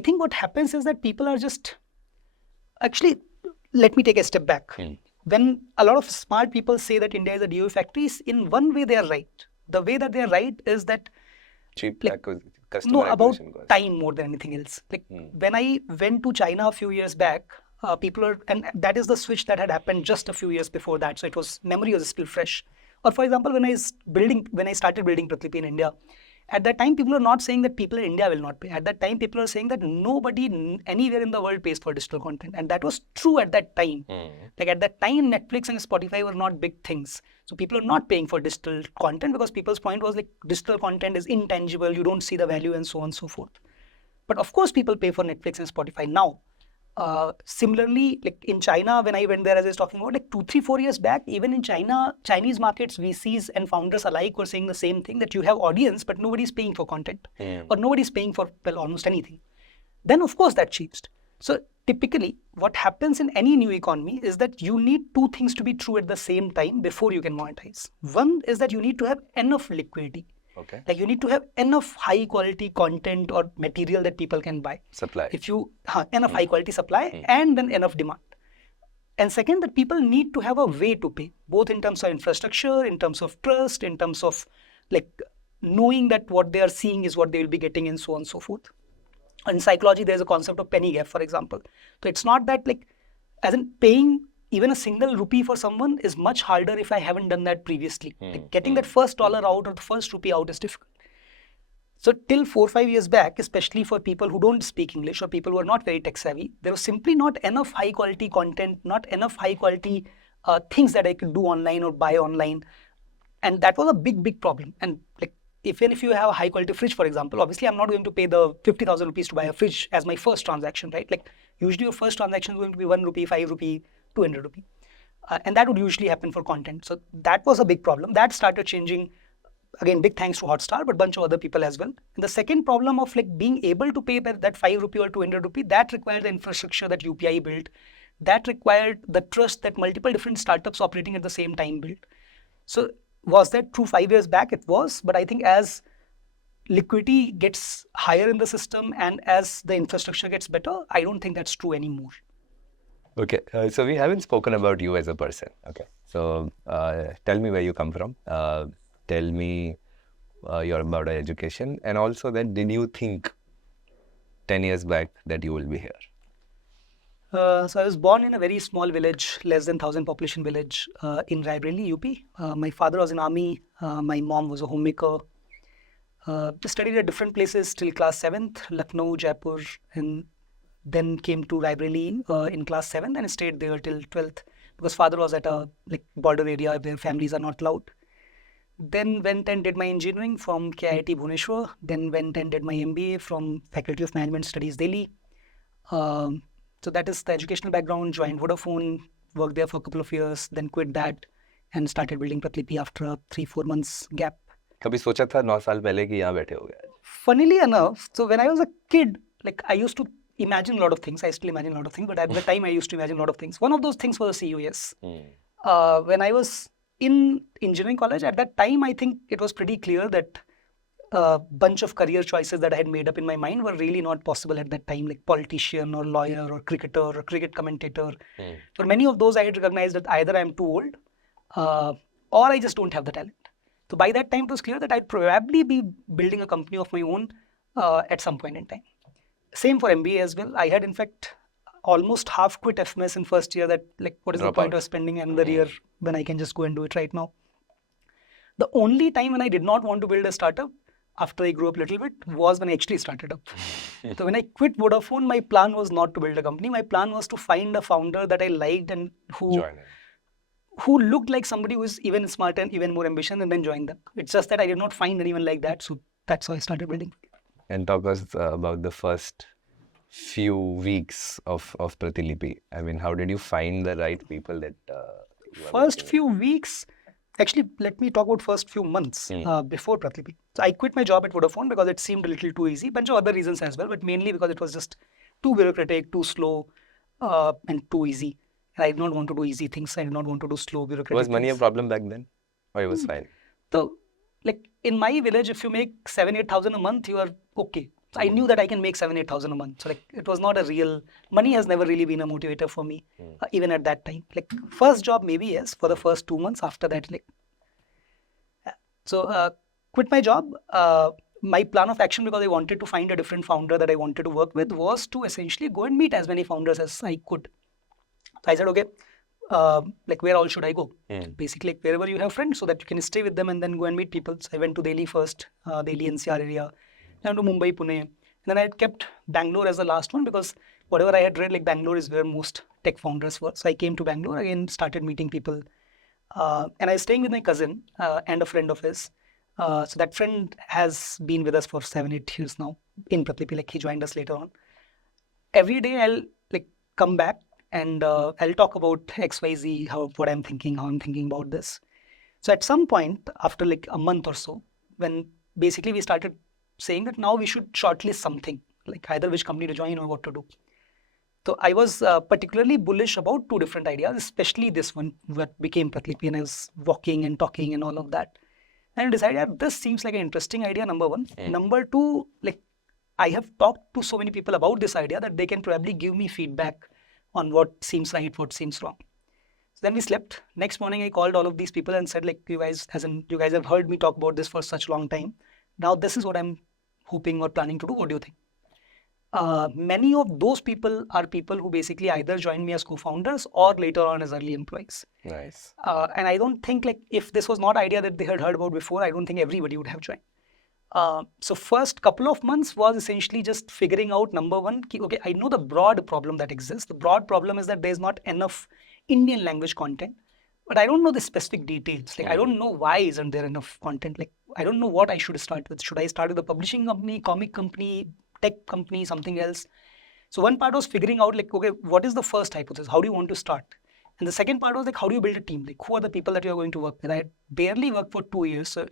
think what happens is that people are just, actually, let me take a step back. When a lot of smart people say that India is a DAU factory, in one way they are right. The way that they are right is that cheap no, about time more than anything else. When I went to China a few years back, and that is the switch that had happened just a few years before that. So memory was still fresh. Or for example, when I started building Pratilipi in India, at that time people are not saying that people in India will not pay. At that time people are saying that nobody anywhere in the world pays for digital content, and that was true at that time. At that time, Netflix and Spotify were not big things. So people are not paying for digital content because people's point was digital content is intangible, you don't see the value and so on and so forth. But of course people pay for Netflix and Spotify now. Similarly, in China, when I went there, as I was talking about, 2, 3, 4 years back, even in China, Chinese markets, VCs and founders alike were saying the same thing, that you have audience, but nobody's paying for content or nobody's paying for almost anything. Then of course that changed. So typically what happens in any new economy is that you need two things to be true at the same time before you can monetize. One is that you need to have enough liquidity. Okay. You need to have enough high quality content or material that people can buy. Supply. If you enough high quality supply and then enough demand. And second, that people need to have a way to pay, both in terms of infrastructure, in terms of trust, in terms of knowing that what they are seeing is what they will be getting, and so on and so forth. In psychology, there is a concept of penny gap, for example. So it's not that as in paying even a single rupee for someone is much harder if I haven't done that previously. Getting that first dollar out or the first rupee out is difficult. So till 4 or 5 years back, especially for people who don't speak English or people who are not very tech savvy, there was simply not enough high quality content, not enough high quality things that I could do online or buy online. And that was a big, big problem. And even if you have a high quality fridge, for example, obviously I'm not going to pay the 50,000 rupees to buy a fridge as my first transaction, right? Usually your first transaction is going to be 1 rupee, 5 rupee, 200 rupee. And that would usually happen for content. So that was a big problem. That started changing. Again, big thanks to Hotstar, but bunch of other people as well. And the second problem of being able to pay that 5 rupee or 200 rupee, that required the infrastructure that UPI built. That required the trust that multiple different startups operating at the same time built. So was that true 5 years back? It was. But I think as liquidity gets higher in the system and as the infrastructure gets better, I don't think that's true anymore. Okay, so we haven't spoken about you as a person. Okay, so tell me where you come from. Tell me your about your education, and also that did you think 10 years back that you will be here? So I was born in a very small village, less than 1,000 population village in Raebareli, UP. My father was in army. My mom was a homemaker. Studied at different places till class 7th, Lucknow, Jaipur, and then came to Raebareli in class 7th and stayed there till 12th because father was at a like border area where families are not allowed. Then went and did my engineering from KIT Bhubaneswar. Then went and did my MBA from Faculty of Management Studies, Delhi. Um, so that is the educational background. Joined Vodafone, worked there for a couple of years, then quit that and started building Pratilipi after a 3-4 months gap. कभी सोचा था 9 साल पहले कि यहाँ बैठे हो गए? Funnily enough, so when I was a kid, like I used to imagine a lot of things. I still imagine a lot of things, but at the time I used to imagine a lot of things. One of those things was a CUS. When I was in engineering college, at that time, I think it was pretty clear that a bunch of career choices that I had made up in my mind were really not possible at that time, like politician or lawyer or cricketer or cricket commentator. For many of those, I had recognized that either I'm too old or I just don't have the talent. So by that time, it was clear that I'd probably be building a company of my own at some point in time. Same for MBA as well. I had in fact almost half quit FMS in first year. That like, what is the point of spending another year when I can just go and do it right now? The only time when I did not want to build a startup after I grew up a little bit was when I actually started up. So when I quit Vodafone, my plan was not to build a company. My plan was to find a founder that I liked and who looked like somebody who is even smarter and even more ambitious, and then join them. It's just that I did not find anyone like that. So that's how I started building. And talk us about the first few weeks of Pratilipi. I mean, how did you find the right people that you are First working few weeks, actually, let me talk about first few months before Pratilipi. So I quit my job at Vodafone because it seemed a little too easy. Bunch of other reasons as well, but mainly because it was just too bureaucratic, too slow, and too easy. And I did not want to do easy things. I did not want to do slow bureaucratic with? Was money a things. problem back then? Or it was fine? So, like in my village, if you make 7-8 thousand a month, you are okay. So I knew that I can make 7-8 thousand a month. So like it was not a real money has never really been a motivator for me, even at that time. Like first job maybe yes for the first 2 months. After that, like so quit my job. My plan of action, because I wanted to find a different founder that I wanted to work with, was to essentially go and meet as many founders as I could. So I said, okay, like where all should I go? Basically, like, wherever you have friends, so that you can stay with them and then go and meet people. So I went to Delhi first, Delhi NCR area, then to Mumbai, Pune, and then I had kept Bangalore as the last one because whatever I had read, like Bangalore is where most tech founders were. So I came to Bangalore again, started meeting people, and I was staying with my cousin and a friend of his. So that friend has been with us for 7-8 years now in Pratilipi. Like he joined us later on. Every day I'll like come back and I'll talk about XYZ, what I'm thinking, how I'm thinking about this. So at some point, after like a month or so, when basically we started saying that now we should shortlist something, like either which company to join or what to do. So I was particularly bullish about two different ideas, especially this one that became Pratilipi, and I was walking and talking and all of that. And I decided that this seems like an interesting idea, number one. Number two, like I have talked to so many people about this idea that they can probably give me feedback on what seems right, what seems wrong. So then we slept. Next morning, I called all of these people and said, like, you guys have heard me talk about this for such a long time. Now this is what I'm hoping or planning to do. What do you think? Many of those people are people who basically either joined me as co-founders or later on as early employees. Nice. And I don't think like if this was not idea that they had heard about before, I don't think everybody would have joined. So first couple of months was essentially just figuring out number one, okay, I know the broad problem that exists. The broad problem is that there's not enough Indian language content, but I don't know the specific details. Like I don't know why isn't there enough content. Like I don't know what I should start with. Should I start with a publishing company, comic company, tech company, something else? So one part was figuring out like, okay, what is the first hypothesis? How do you want to start? And the second part was like, how do you build a team? Like who are the people that you're going to work with? I had barely worked for 2 years. So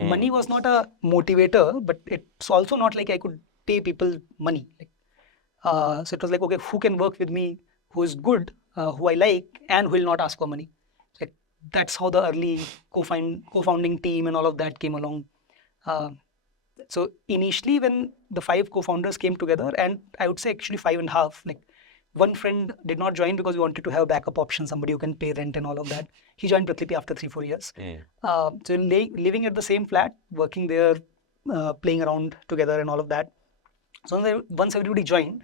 money was not a motivator, but it's also not like I could pay people money. Like, so it was like, okay, who can work with me, who is good, who I like, and who will not ask for money. So that's how the early co-founding team and all of that came along. So initially when the 5 co-founders came together, and I would say actually 5.5, like One friend did not join because we wanted to have a backup option, somebody who can pay rent and all of that. He joined Pratilipi after 3-4 years. So living at the same flat, working there, playing around together and all of that. So once everybody joined,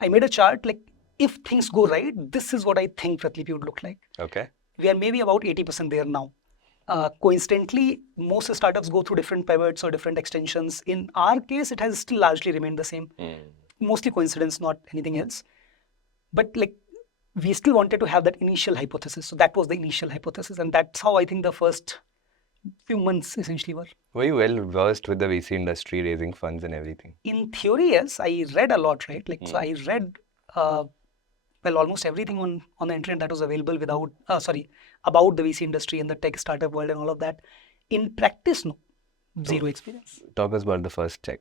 I made a chart like, if things go right, this is what I think Pratilipi would look like. Okay. We are maybe about 80% there now. Coincidentally, most startups go through different pivots or different extensions. In our case, it has still largely remained the same. Mostly coincidence, not anything else. But like, we still wanted to have that initial hypothesis. So that was the initial hypothesis. And that's how I think the first few months essentially were. Were you well versed with the VC industry, raising funds and everything? In theory, yes. I read a lot, right? Like, so I read, well, almost everything on the internet that was available about the VC industry and the tech startup world and all of that. In practice, no. Zero experience. Talk us about the first check.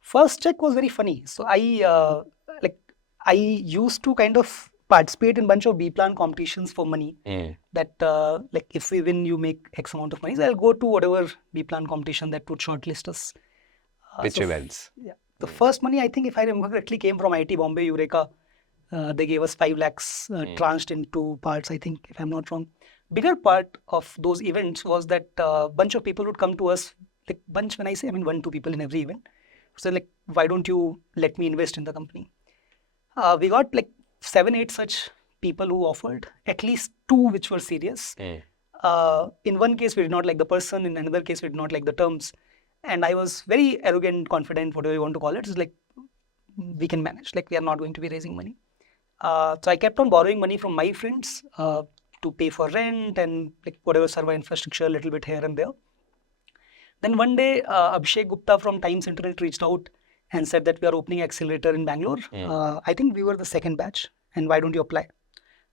First check was very funny. So I used to kind of participate in a bunch of B-plan competitions for money. That like, if we win, you make X amount of money. So I'll go to whatever B-plan competition that would shortlist us. Which events? Yeah. The first money, I think, if I remember correctly, came from IIT Bombay, Eureka. They gave us 5 lakhs tranched in 2 parts, I think, if I'm not wrong. Bigger part of those events was that a bunch of people would come to us, like bunch, when I say, I mean 1-2 people in every event. So like, why don't you let me invest in the company? We got like 7-8 such people who offered, at least 2 which were serious. In one case, we did not like the person. In another case, we did not like the terms. And I was very arrogant, confident, whatever you want to call it. It's like, we can manage. Like, we are not going to be raising money. So I kept on borrowing money from my friends to pay for rent and like whatever server infrastructure, a little bit here and there. Then one day, Abhishek Gupta from Times Internet reached out and said that we are opening accelerator in Bangalore. I think we were the second batch. And why don't you apply?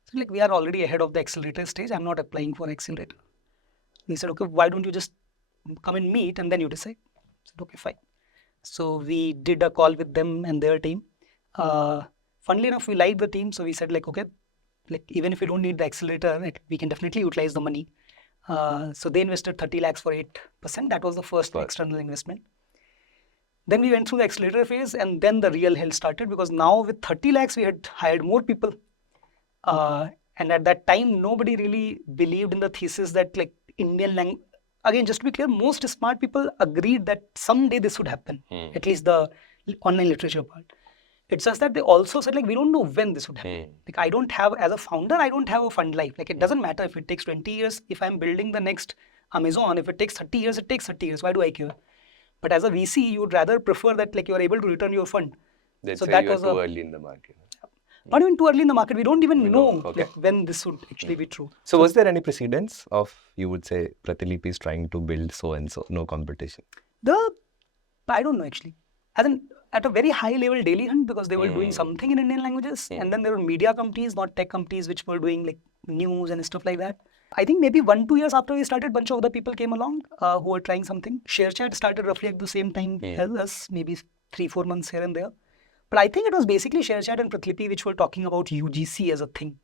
So like, we are already ahead of the accelerator stage. I'm not applying for accelerator. He said, okay, why don't you just come and meet and then you decide? I said, okay, fine. So we did a call with them and their team. Funnily enough, we liked the team. So we said like, okay, like even if we don't need the accelerator, like, we can definitely utilize the money. So they invested 30 lakhs for 8%. That was the first external investment. Then we went through the accelerator phase and then the real hell started, because now with 30 lakhs, we had hired more people. And at that time, nobody really believed in the thesis that like Indian language, again, just to be clear, most smart people agreed that someday this would happen, at least the online literature part. It's just that they also said like, we don't know when this would happen. Like, I don't have, as a founder, I don't have a fund life. Like, it doesn't matter if it takes 20 years. If I'm building the next Amazon, if it takes 30 years, it takes 30 years. Why do I care? But as a VC, you would rather prefer that like you're able to return your fund. So that was too early in the market. Not even too early in the market. We don't even know like, when this would actually be true. So was there any precedence of, you would say, Pratilip is trying to build so-and-so, no competition? I don't know actually. As in, at a very high level, Daily Hunt, because they were doing something in Indian languages. And then there were media companies, not tech companies, which were doing like news and stuff like that. I think maybe 1-2 years after we started, a bunch of other people came along who were trying something. ShareChat started roughly at the same time as us, maybe 3-4 months here and there. But I think it was basically ShareChat and Pratilipi which were talking about UGC as a thing.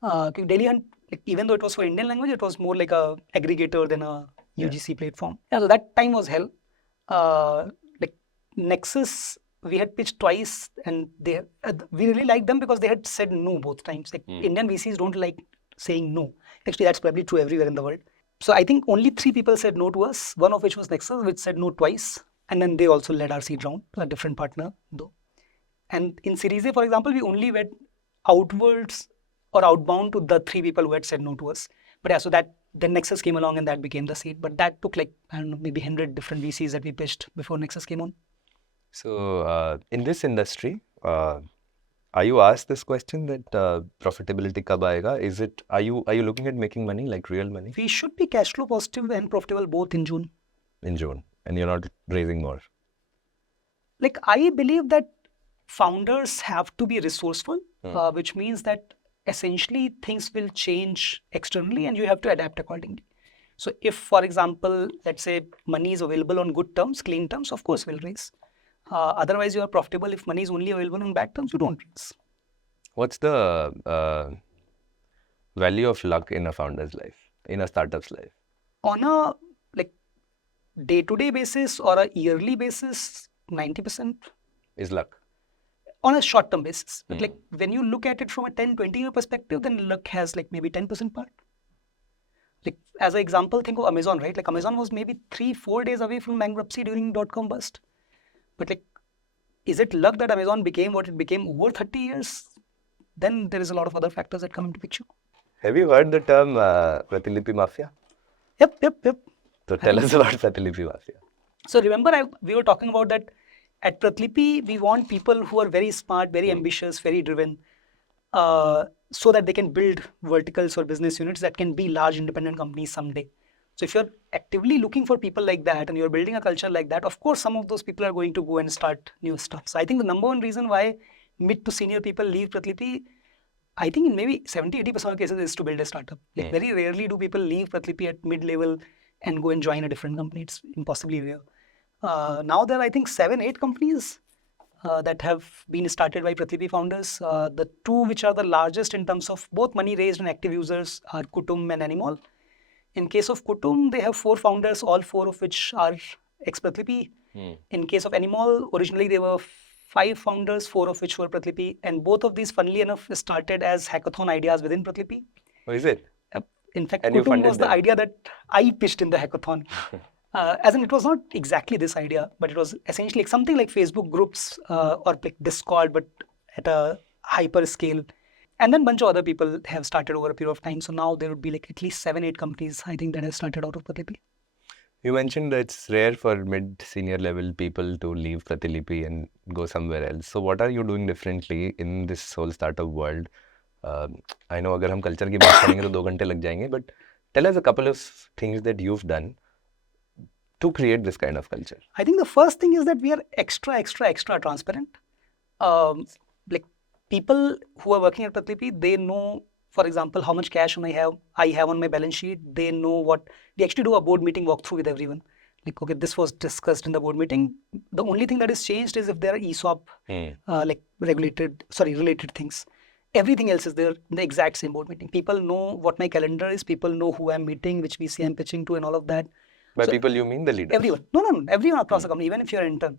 Daily Hunt, like, even though it was for Indian language, it was more like a aggregator than a UGC platform. Yeah, so that time was hell. Like Nexus, we had pitched twice, and they we really liked them because they had said no both times. Like Indian VCs don't like saying no. Actually, that's probably true everywhere in the world. So I think only 3 people said no to us, one of which was Nexus, which said no twice. And then they also led our seed round, a different partner though. And in Series A, for example, we only went outwards or outbound to the 3 people who had said no to us. But yeah, so that then Nexus came along and that became the seed. But that took like, I don't know, maybe 100 different VCs that we pitched before Nexus came on. So in this industry, are you asked this question that profitability kab aayega? Is it, are you looking at making money, like real money? We should be cash flow positive and profitable both in June. In June. And you're not raising more? Like, I believe that founders have to be resourceful, which means that essentially things will change externally and you have to adapt accordingly. So if, for example, let's say money is available on good terms, clean terms, of course we'll raise. Otherwise, you are profitable. If money is only available on bad terms, you don't raise. What's the value of luck in a founder's life, in a startup's life? On a like day-to-day basis or a yearly basis, 90% is luck. on a short-term basis. But like when you look at it from a 10-20 year perspective, then luck has like maybe 10% part. Like as an example, think of Amazon, right? Like Amazon was maybe 3-4 days away from bankruptcy during .com bust. But like, is it luck that Amazon became what it became over 30 years? Then there is a lot of other factors that come into picture. Have you heard the term Pratilipi Mafia? Yep. So tell us about Pratilipi Mafia. So remember, we were talking about that at Pratilipi, we want people who are very smart, very ambitious, very driven, so that they can build verticals or business units that can be large independent companies someday. So if you're actively looking for people like that and you're building a culture like that, of course, some of those people are going to go and start new stuff. So I think the number one reason why mid to senior people leave Pratilipi, I think in maybe 70-80% of cases is to build a startup. Like very rarely do people leave Pratilipi at mid-level and go and join a different company. It's impossibly rare. Now there are, I think, 7-8 companies that have been started by Pratilipi founders. The two which are the largest in terms of both money raised and active users are Kutum and Animal. In case of Kutum, they have 4 founders, all 4 of which are ex-Pratilipi. In case of Animal, originally there were 5 founders, 4 of which were Pratilipi. And both of these, funnily enough, started as hackathon ideas within Pratilipi. Oh, is it? In fact, And you Kutum funded was the them? idea that I pitched in the hackathon. As in, it was not exactly this idea, but it was essentially like something like Facebook groups or like Discord, but at a hyper scale. And then a bunch of other people have started over a period of time. So now there would be like at least 7-8 companies, I think, that have started out of Pratilipi. You mentioned that it's rare for mid-senior level people to leave Pratilipi and go somewhere else. So what are you doing differently in this whole startup world? I know अगर हम culture की बात करेंगे तो 2 घंटे लग जाएंगे, but tell us a couple of things that you've done to create this kind of culture. I think the first thing is that we are extra transparent. Like people who are working at Pratilipi, they know, for example, how much cash I have on my balance sheet. They know what we actually do a board meeting walkthrough with everyone. Like, okay, this was discussed in the board meeting. The only thing that is changed is if there are ESOP, like related things. Everything else is there in the exact same board meeting. People know what my calendar is. People know who I'm meeting, which VC I'm pitching to, and all of that. By people, you mean the leaders? Everyone. No. Everyone across the company, even if you're an intern.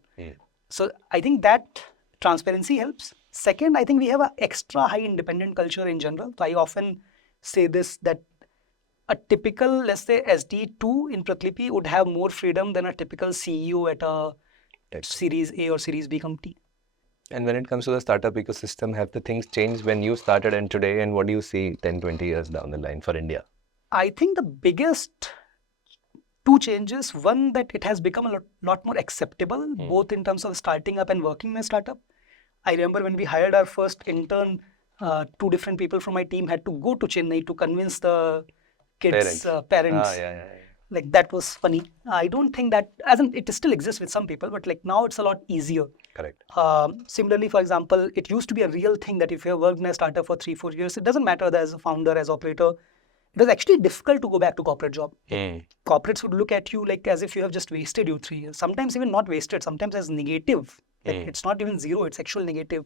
So I think that transparency helps. Second, I think we have an extra high independent culture in general. So I often say this, that a typical, let's say, SD2 in Pratilipi would have more freedom than a typical CEO at a Series A or Series B company. And when it comes to the startup ecosystem, have the things changed when you started and today? And what do you see 10-20 years down the line for India? I think the biggest 2 changes. One, that it has become a lot more acceptable, both in terms of starting up and working in a startup. I remember when we hired our first intern, 2 different people from my team had to go to Chennai to convince the kids' parents. Like that was funny. I don't think that, as in, it still exists with some people, but like now it's a lot easier. Correct. Similarly, for example, it used to be a real thing that if you have worked in a startup for 3-4 years, it doesn't matter as a founder, as operator. It was actually difficult to go back to corporate job. Corporates would look at you like as if you have just wasted your 3 years. Sometimes even not wasted, sometimes as negative. Like it's not even 0, it's actual negative.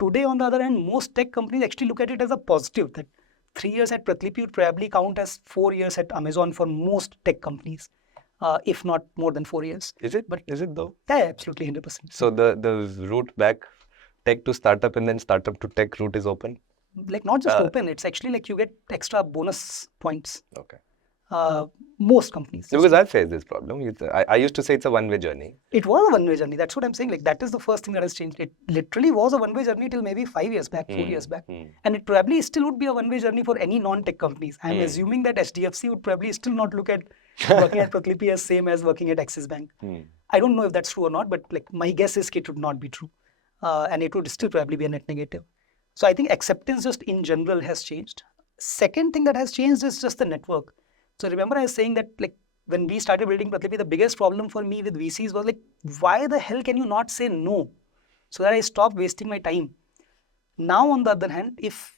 Today, on the other hand, most tech companies actually look at it as a positive, that 3 years at Pratilipi would probably count as 4 years at Amazon for most tech companies, if not more than 4 years. Is it? But is it though? Yeah, absolutely, 100%. So the route back, tech to startup and then startup to tech route is open? Like not just open, it's actually like you get extra bonus points. Okay. Most companies. Because I face this problem. I used to say it's a one-way journey. It was a one-way journey. That's what I'm saying. Like that is the first thing that has changed. It literally was a one-way journey till maybe 5 years back, 4 years back. And it probably still would be a one-way journey for any non-tech companies. I'm assuming that HDFC would probably still not look at working at Pratilipi as same as working at Axis Bank. I don't know if that's true or not, but like my guess is it would not be true. And it would still probably be a net negative. So I think acceptance just in general has changed. Second thing that has changed is just the network. So remember I was saying that like when we started building Pratilipi, the biggest problem for me with VCs was like, why the hell can you not say no? So that I stopped wasting my time. Now on the other hand, if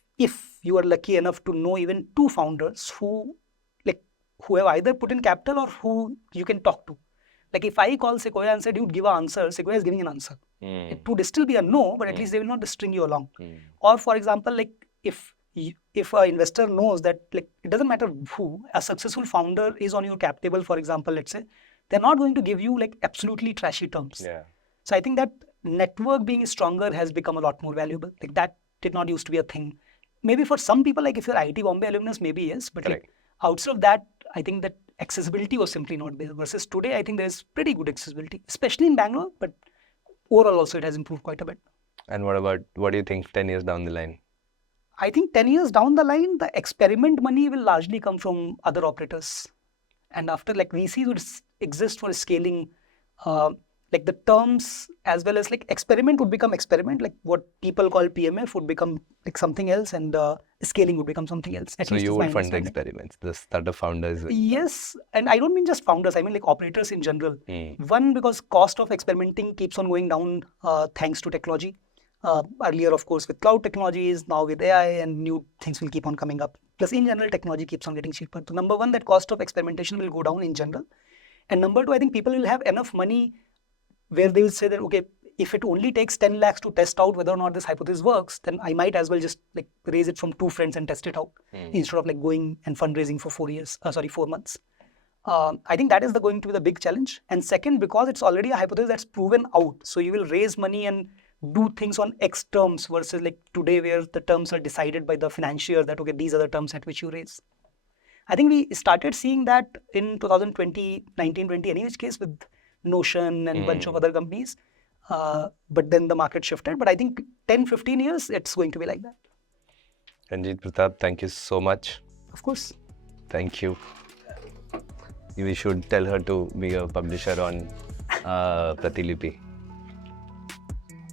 you are lucky enough to know even 2 founders who have either put in capital or who you can talk to. Like if I call Sequoia and said you would give an answer, Sequoia is giving an answer. It would still be a no, but at least they will not string you along. Or for example, like if an investor knows that like it doesn't matter who, a successful founder is on your cap table, for example, let's say, they're not going to give you like absolutely trashy terms. Yeah. So I think that network being stronger has become a lot more valuable. Like that did not used to be a thing. Maybe for some people, like if you're IT Bombay alumnus, maybe yes, but like outside of that, I think that accessibility was simply not there. Versus today, I think there's pretty good accessibility, especially in Bangalore, but overall also it has improved quite a bit. And what do you think 10 years down the line? I think 10 years down the line, the experiment money will largely come from other operators. And after, like, VCs would exist for scaling, like the terms as well as like experiment would become experiment, like what people call PMF would become like something else, and scaling would become something else. So you would fund the experiments, the startup founders? Yes, and I don't mean just founders, I mean like operators in general. One, because cost of experimenting keeps on going down thanks to technology. Earlier, of course, with cloud technologies, now with AI, and new things will keep on coming up. Plus, in general, technology keeps on getting cheaper. So, number one, that cost of experimentation will go down in general. And number two, I think people will have enough money where they will say that, okay, if it only takes 10 lakhs to test out whether or not this hypothesis works, then I might as well just like raise it from 2 friends and test it out instead of like going and fundraising for 4 months. I think that is going to be the big challenge. And second, because it's already a hypothesis that's proven out, so you will raise money and do things on X terms versus like today where the terms are decided by the financier that, okay, these are the terms at which you raise. I think we started seeing that in 2020, 1920, any which case with Notion and a bunch of other companies. But then the market shifted. But I think 10, 15 years, it's going to be like that. Ranjeet Pratap, thank you so much. Of course. Thank you. We should tell her to be a publisher on Pratilipi.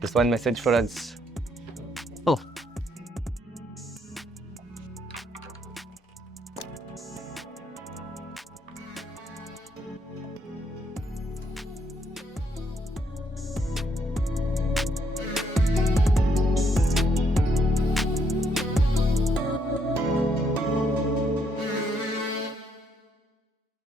Just one message for us. Oh,